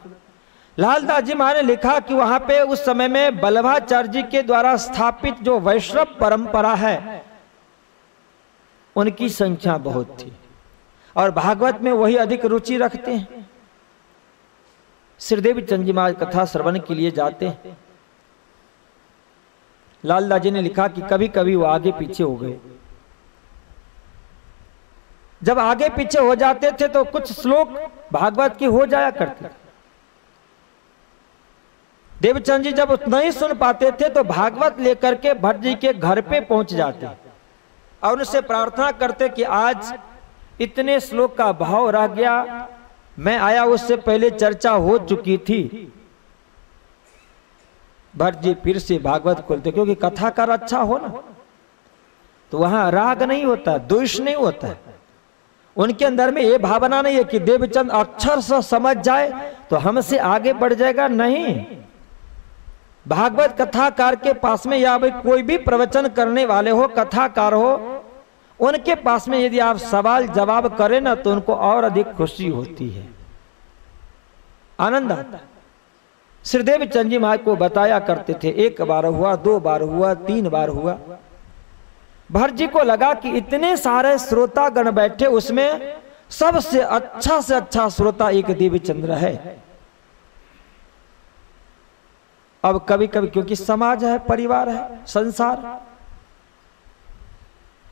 लालदास जी महाराज ने लिखा कि वहां पे उस समय में बल्लभाचार्य जी के द्वारा स्थापित जो वैष्णव परंपरा है उनकी संख्या बहुत थी और भागवत में वही अधिक रुचि रखते हैं। श्री देवचंद जी महाराज कथा श्रवण के लिए जाते हैं। लालदास जी ने लिखा कि कभी कभी वो आगे पीछे हो गए। जब आगे पीछे हो जाते थे तो कुछ श्लोक भागवत की हो जाया करते थे। देवचंद जी जब नहीं सुन पाते थे तो भागवत लेकर के भट्ट जी के घर पे पहुंच जाते और उनसे प्रार्थना करते कि आज इतने श्लोक का भाव रह गया, मैं आया उससे पहले चर्चा हो चुकी थी। भट्ट जी फिर से भागवत खोलते, क्योंकि कथाकार अच्छा हो ना तो वहां राग नहीं होता, द्वेष नहीं होता है। उनके अंदर में ये भावना नहीं है कि देवचंद अक्षर से समझ जाए तो हमसे आगे बढ़ जाएगा। नहीं, भागवत कथाकार के पास में या भाई कोई भी प्रवचन करने वाले हो, कथाकार हो, उनके पास में यदि आप सवाल जवाब करें ना तो उनको और अधिक खुशी होती है, आनंद आता है। श्री देवचंद जी महाराज को बताया करते थे, 1 बार हुआ, 2 बार हुआ, 3 बार हुआ। भट्ट जी को लगा कि इतने सारे श्रोतागण बैठे, उसमें सबसे अच्छा से अच्छा श्रोता एक देवचंद्र है। अब कभी कभी क्योंकि समाज है, परिवार है, संसार,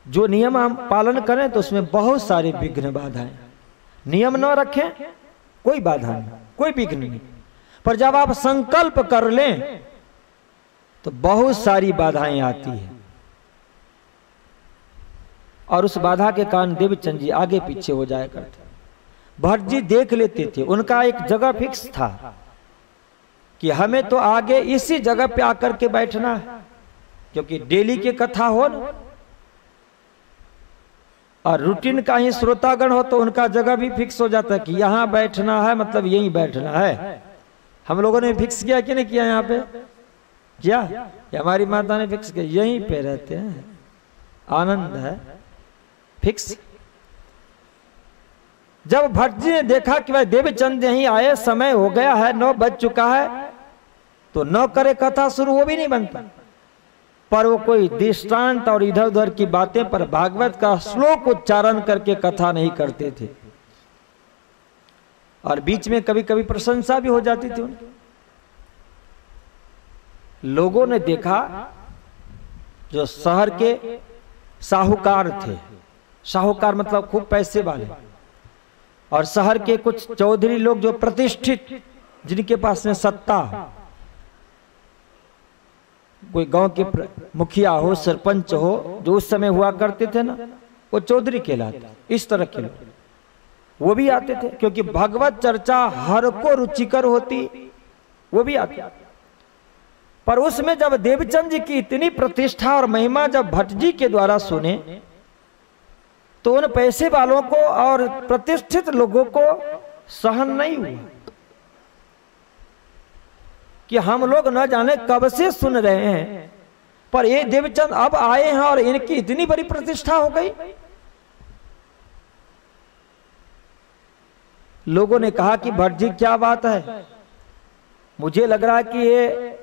जो नियम हम पालन करें तो उसमें बहुत सारे विघ्न बाधाएं। नियम न रखें कोई बाधा नहीं, कोई विघ्न नहीं, पर जब आप संकल्प कर लें तो बहुत सारी बाधाएं आती है। और उस बाधा के कारण देवचंद जी आगे पीछे हो जाया करते। भट्ट जी देख लेते थे, उनका एक जगह फिक्स था कि हमें तो आगे इसी जगह पे आकर के बैठना है, क्योंकि डेली की कथा हो ना और रूटीन का ही श्रोतागण हो तो उनका जगह भी फिक्स हो जाता है कि यहाँ बैठना है, मतलब यहीं बैठना है। हम लोगों ने फिक्स किया कि नहीं किया? यहाँ पे क्या हमारी माता ने फिक्स किया, यहीं पे रहते हैं, आनंद है, फिक्स। जब भट्ट जी ने देखा कि भाई देवचंद यहीं आए, समय हो गया है, 9 बज चुका है, तो 9 करे कथा शुरू, वो भी नहीं बनता। पर वो कोई दृष्टांत और इधर उधर की बातें पर भागवत का श्लोक उच्चारण करके कथा नहीं करते थे। और बीच में कभी कभी प्रशंसा भी हो जाती थी उनकी। लोगों ने देखा जो शहर के साहूकार थे, साहूकार मतलब खूब पैसे वाले, और शहर के कुछ चौधरी लोग जो प्रतिष्ठित, जिनके पास में सत्ता, कोई गांव के मुखिया हो, सरपंच हो, जो उस समय हुआ करते थे ना, वो चौधरी कहलाते। इस तरह के लोग वो भी आते थे, क्योंकि भगवत चर्चा हर को रुचिकर होती, वो भी आते। पर उसमें जब देवचंद जी की इतनी प्रतिष्ठा और महिमा जब भट्ट जी के द्वारा सुने, तो उन पैसे वालों को और प्रतिष्ठित लोगों को सहन नहीं हुआ कि हम लोग न जाने कब से सुन रहे हैं, पर ये देवचंद अब आए हैं और इनकी इतनी बड़ी प्रतिष्ठा हो गई। लोगों ने कहा कि भट्ट जी क्या बात है, मुझे लग रहा है कि ये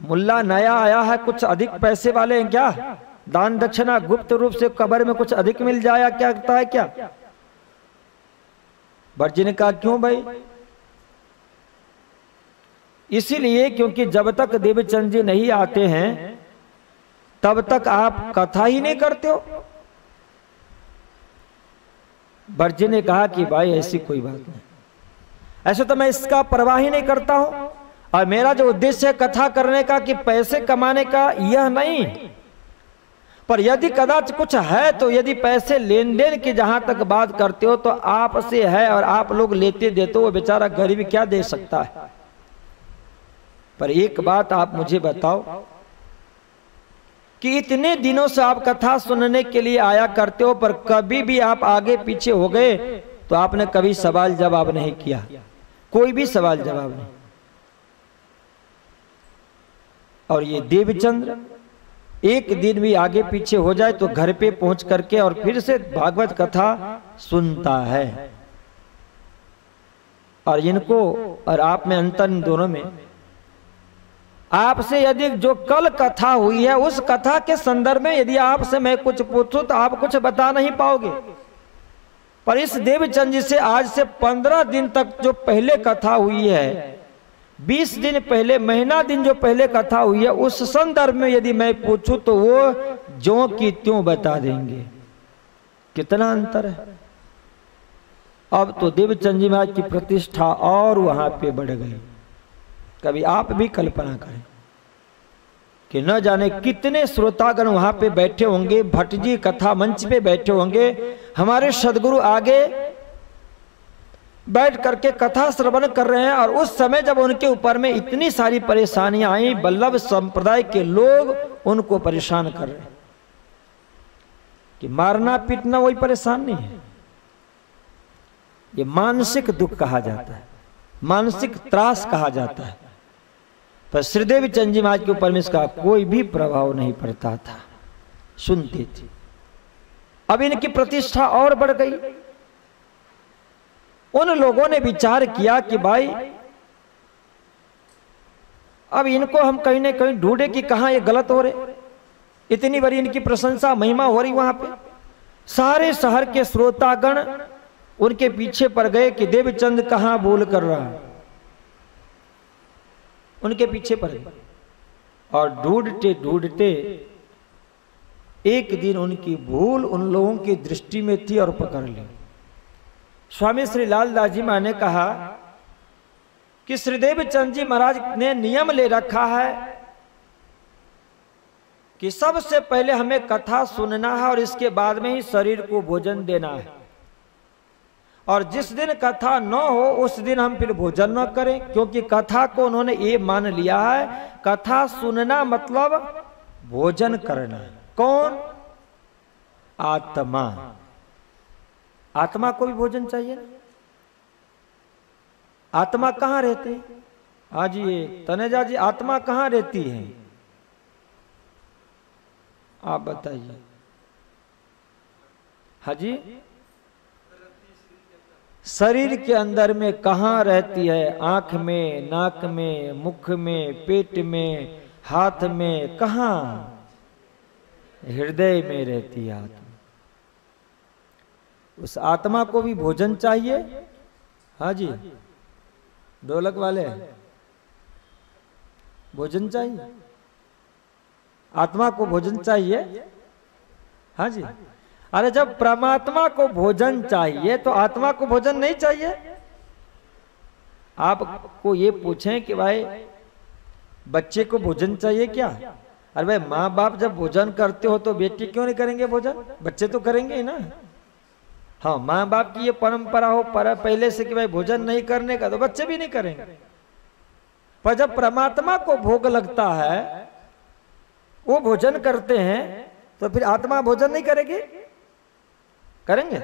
मुल्ला नया आया है, कुछ अधिक पैसे वाले हैं क्या, दान दक्षिणा गुप्त रूप से कब्र में कुछ अधिक मिल जाया क्या कहता है क्या? भट्ट जी ने कहा क्यों भाई? इसीलिए क्योंकि जब तक देवचंद जी नहीं आते हैं तब तक आप कथा ही नहीं करते हो। भट्ट जी ने कहा कि भाई ऐसी कोई बात नहीं, ऐसे तो मैं इसका परवाह ही नहीं करता हूं, और मेरा जो उद्देश्य है कथा करने का कि पैसे कमाने का, यह नहीं। पर यदि कदाच कुछ है तो यदि पैसे लेन देन की जहां तक बात करते हो तो आपसे है, और आप लोग लेते देते हो, वो बेचारा गरीब क्या दे सकता है। पर एक बात आप मुझे बताओ कि इतने दिनों से आप कथा सुनने के लिए आया करते हो, पर कभी भी आप आगे पीछे हो गए तो आपने कभी सवाल जवाब नहीं किया, कोई भी सवाल जवाब नहीं। और ये देवचंद्र एक दिन भी आगे पीछे हो जाए तो घर पे पहुंच करके और फिर से भागवत कथा सुनता है। और इनको और आप में अंतर इन दोनों में, आपसे यदि जो कल कथा हुई है उस कथा के संदर्भ में यदि आपसे मैं कुछ पूछूं तो आप कुछ बता नहीं पाओगे। पर इस देवचंद जी से आज से 15 दिन तक जो पहले कथा हुई है, 20 दिन पहले, महीना दिन जो पहले कथा हुई है, उस संदर्भ में यदि मैं पूछूं तो वो ज्यों की त्यों बता देंगे। कितना अंतर है। अब तो देवचंद जी महाराज की प्रतिष्ठा और वहां पे बढ़ गई। कभी आप भी कल्पना करें कि न जाने कितने श्रोतागण वहां पे बैठे होंगे, भट्ट जी कथा मंच पे बैठे होंगे, हमारे सदगुरु आगे बैठ करके कथा श्रवण कर रहे हैं, और उस समय जब उनके ऊपर में इतनी सारी परेशानियां आई, वल्लभ संप्रदाय के लोग उनको परेशान कर रहे हैं कि मारना पीटना वही परेशान नहीं है, ये मानसिक दुख कहा जाता है, मानसिक त्रास कहा जाता है। पर श्रीदेव चंद जी महाराज के ऊपर में इसका कोई भी प्रभाव नहीं पड़ता था, सुनते थे। अब इनकी प्रतिष्ठा और बढ़ गई। उन लोगों ने विचार किया कि भाई अब इनको हम कहीं ना कहीं ढूंढे कि कहां ये गलत हो रहे। इतनी बड़ी इनकी प्रशंसा महिमा हो रही वहां पे, सारे शहर के श्रोतागण उनके पीछे पड़ गए कि देवचंद कहां बोल कर रहा है, उनके पीछे पड़ गए। और ढूंढते ढूंढते एक दिन उनकी भूल उन लोगों की दृष्टि में थी और पकड़ ली। स्वामी श्री लालदास जी मां ने कहा कि श्रीदेव चंद जी महाराज ने नियम ले रखा है कि सबसे पहले हमें कथा सुनना है और इसके बाद में ही शरीर को भोजन देना है, और जिस दिन कथा न हो उस दिन हम फिर भोजन न करें, क्योंकि कथा को उन्होंने ये मान लिया है कथा सुनना मतलब भोजन करना। कौन? आत्मा। आत्मा को भी भोजन चाहिए ना। आत्मा कहां रहती है? आज ये तनेजा जी, आत्मा कहां रहती है? आप बताइए। हाजी, शरीर के अंदर में कहां रहती है? आंख में, नाक में, मुख में, पेट में, हाथ में, कहां? हृदय में रहती है आत्मा। उस आत्मा को भी भोजन चाहिए। हाँ जी, ढोलक वाले, भोजन चाहिए। आत्मा को भोजन चाहिए। हाँ जी। अरे जब परमात्मा को भोजन चाहिए तो आत्मा को भोजन नहीं चाहिए? आपको ये पूछें कि भाई बच्चे को भोजन चाहिए क्या? अरे भाई माँ बाप जब भोजन करते हो तो बेटे क्यों नहीं करेंगे भोजन? बच्चे तो करेंगे ही ना। हाँ, माँ बाप की ये परंपरा हो पहले से कि भाई भोजन नहीं करने का, तो बच्चे भी नहीं करेंगे। पर जब परमात्मा को भोग लगता है, वो भोजन करते हैं, तो फिर आत्मा भोजन नहीं करेगी? करेंगे?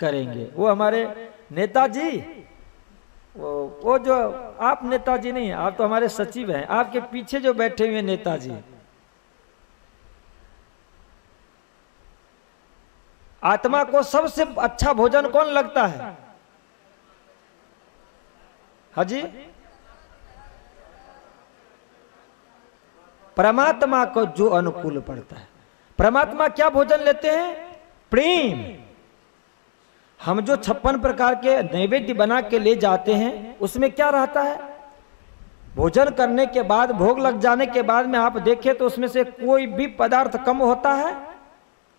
करेंगे। वो हमारे नेताजी, वो जो आप नेताजी नहीं है, आप तो हमारे सचिव हैं, आपके पीछे जो बैठे हुए नेताजी, आत्मा को सबसे अच्छा भोजन कौन लगता है? हाजी, परमात्मा को जो अनुकूल पड़ता है। परमात्मा क्या भोजन लेते हैं? प्रेम। हम जो 56 प्रकार के नैवेद्य बना के ले जाते हैं, उसमें क्या रहता है? भोजन करने के बाद, भोग लग जाने के बाद में आप देखें तो उसमें से कोई भी पदार्थ कम होता है?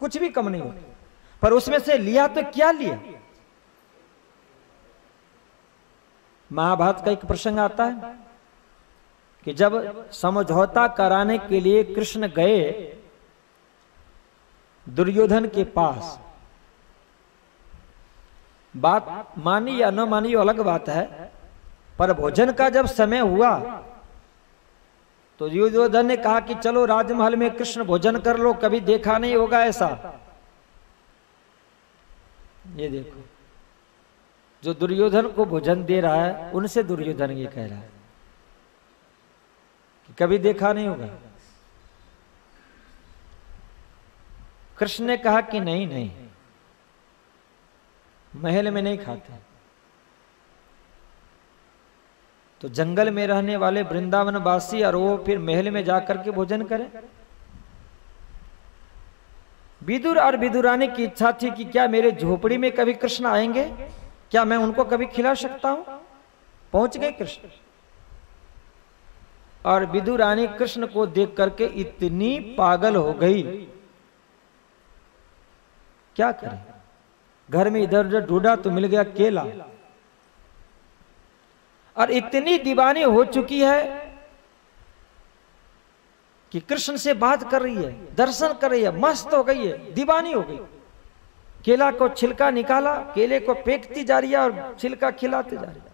कुछ भी कम नहीं होता। पर उसमें से लिया तो क्या लिया? महाभारत का एक प्रसंग आता है कि जब समझौता कराने के लिए कृष्ण गए दुर्योधन के पास, बात मानी या न मानी अलग बात है, पर भोजन का जब समय हुआ तो दुर्योधन ने कहा कि चलो राजमहल में कृष्ण भोजन कर लो, कभी देखा नहीं होगा ऐसा। ये देखो, जो दुर्योधन को भोजन दे रहा है, उनसे दुर्योधन ये कह रहा है कि कभी देखा नहीं होगा। कृष्ण ने कहा कि नहीं नहीं, महल में नहीं खाते, तो जंगल में रहने वाले वृंदावन वासी और वो फिर महल में जाकर के भोजन करें। विदुर और विदुरानी की इच्छा थी कि क्या मेरे झोपड़ी में कभी कृष्ण आएंगे, क्या मैं उनको कभी खिला सकता हूं? पहुंच गए कृष्ण, और विदुरानी कृष्ण को देख करके इतनी पागल हो गई, क्या करें? घर में इधर उधर ढूंढा तो मिल गया केला, और इतनी दीवानी हो चुकी है कि कृष्ण से बात कर रही है, दर्शन कर रही है, मस्त हो गई है, दीवानी हो गई। केला को छिलका निकाला, केले को फेंकती जा रही है और छिलका खिलाते जा रही है।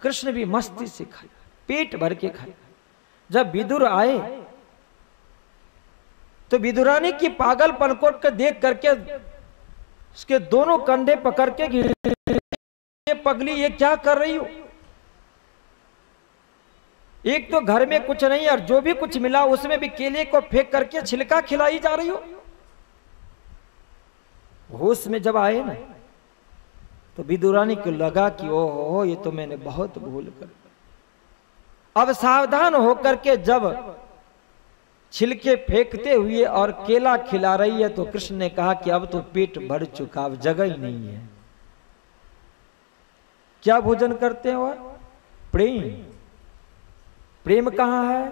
कृष्ण भी मस्ती से खाया, पेट भर के खाया। जब विदुर आए तो विदुरानी की पागलपन को देख करके उसके दोनों कंधे पकड़ के घिरे, पगली ये क्या कर रही हो? एक तो घर में कुछ नहीं और जो भी कुछ मिला उसमें भी केले को फेंक करके छिलका खिलाई जा रही हो। होश में जब आए ना तो विदुरानी को लगा कि ओहो, ये तो मैंने बहुत भूल कर। अब सावधान होकर के जब छिलके फेंकते हुए और केला खिला रही है तो कृष्ण ने कहा कि अब तो पेट भर चुका, अब जगह ही नहीं है। क्या भोजन करते हो? प्रेम। प्रेम कहां है?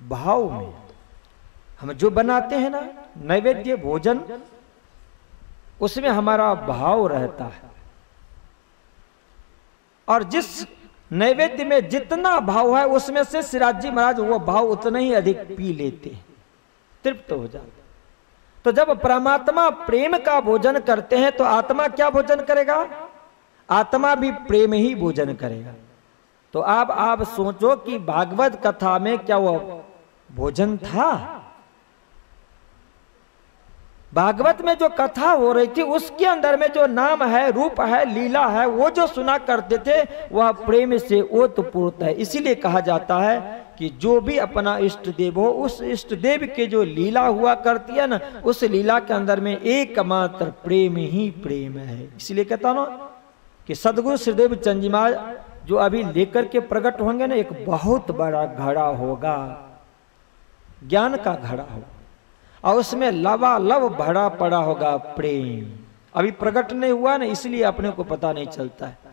भाव में। हम जो बनाते हैं ना नैवेद्य भोजन, उसमें हमारा भाव रहता है, और जिस नैवेद्य में जितना भाव है उसमें से सिराज जी महाराज वो भाव उतना ही अधिक पी लेते हैं, तृप्त हो जाते। तो जब परमात्मा प्रेम का भोजन करते हैं तो आत्मा क्या भोजन करेगा? आत्मा भी प्रेम ही भोजन करेगा। तो आप सोचो कि भागवत कथा में क्या वो भोजन था? भागवत में जो कथा हो रही थी उसके अंदर में जो नाम है, रूप है, लीला है, वो जो सुना करते थे वह प्रेम से ओतप्रोत है। इसीलिए कहा जाता है कि जो भी अपना इष्ट देव हो, उस इष्ट देव के जो लीला हुआ करती है ना, उस लीला के अंदर में एकमात्र प्रेम ही प्रेम है। इसलिए कहता ना कि सदगुरु श्रीदेव चंद जी महाराज जो अभी लेकर के प्रकट होंगे ना, एक बहुत बड़ा घड़ा होगा, ज्ञान का घड़ा होगा, और उसमें लबालब भरा पड़ा होगा प्रेम। अभी प्रकट नहीं हुआ ना, इसलिए अपने को पता नहीं चलता है।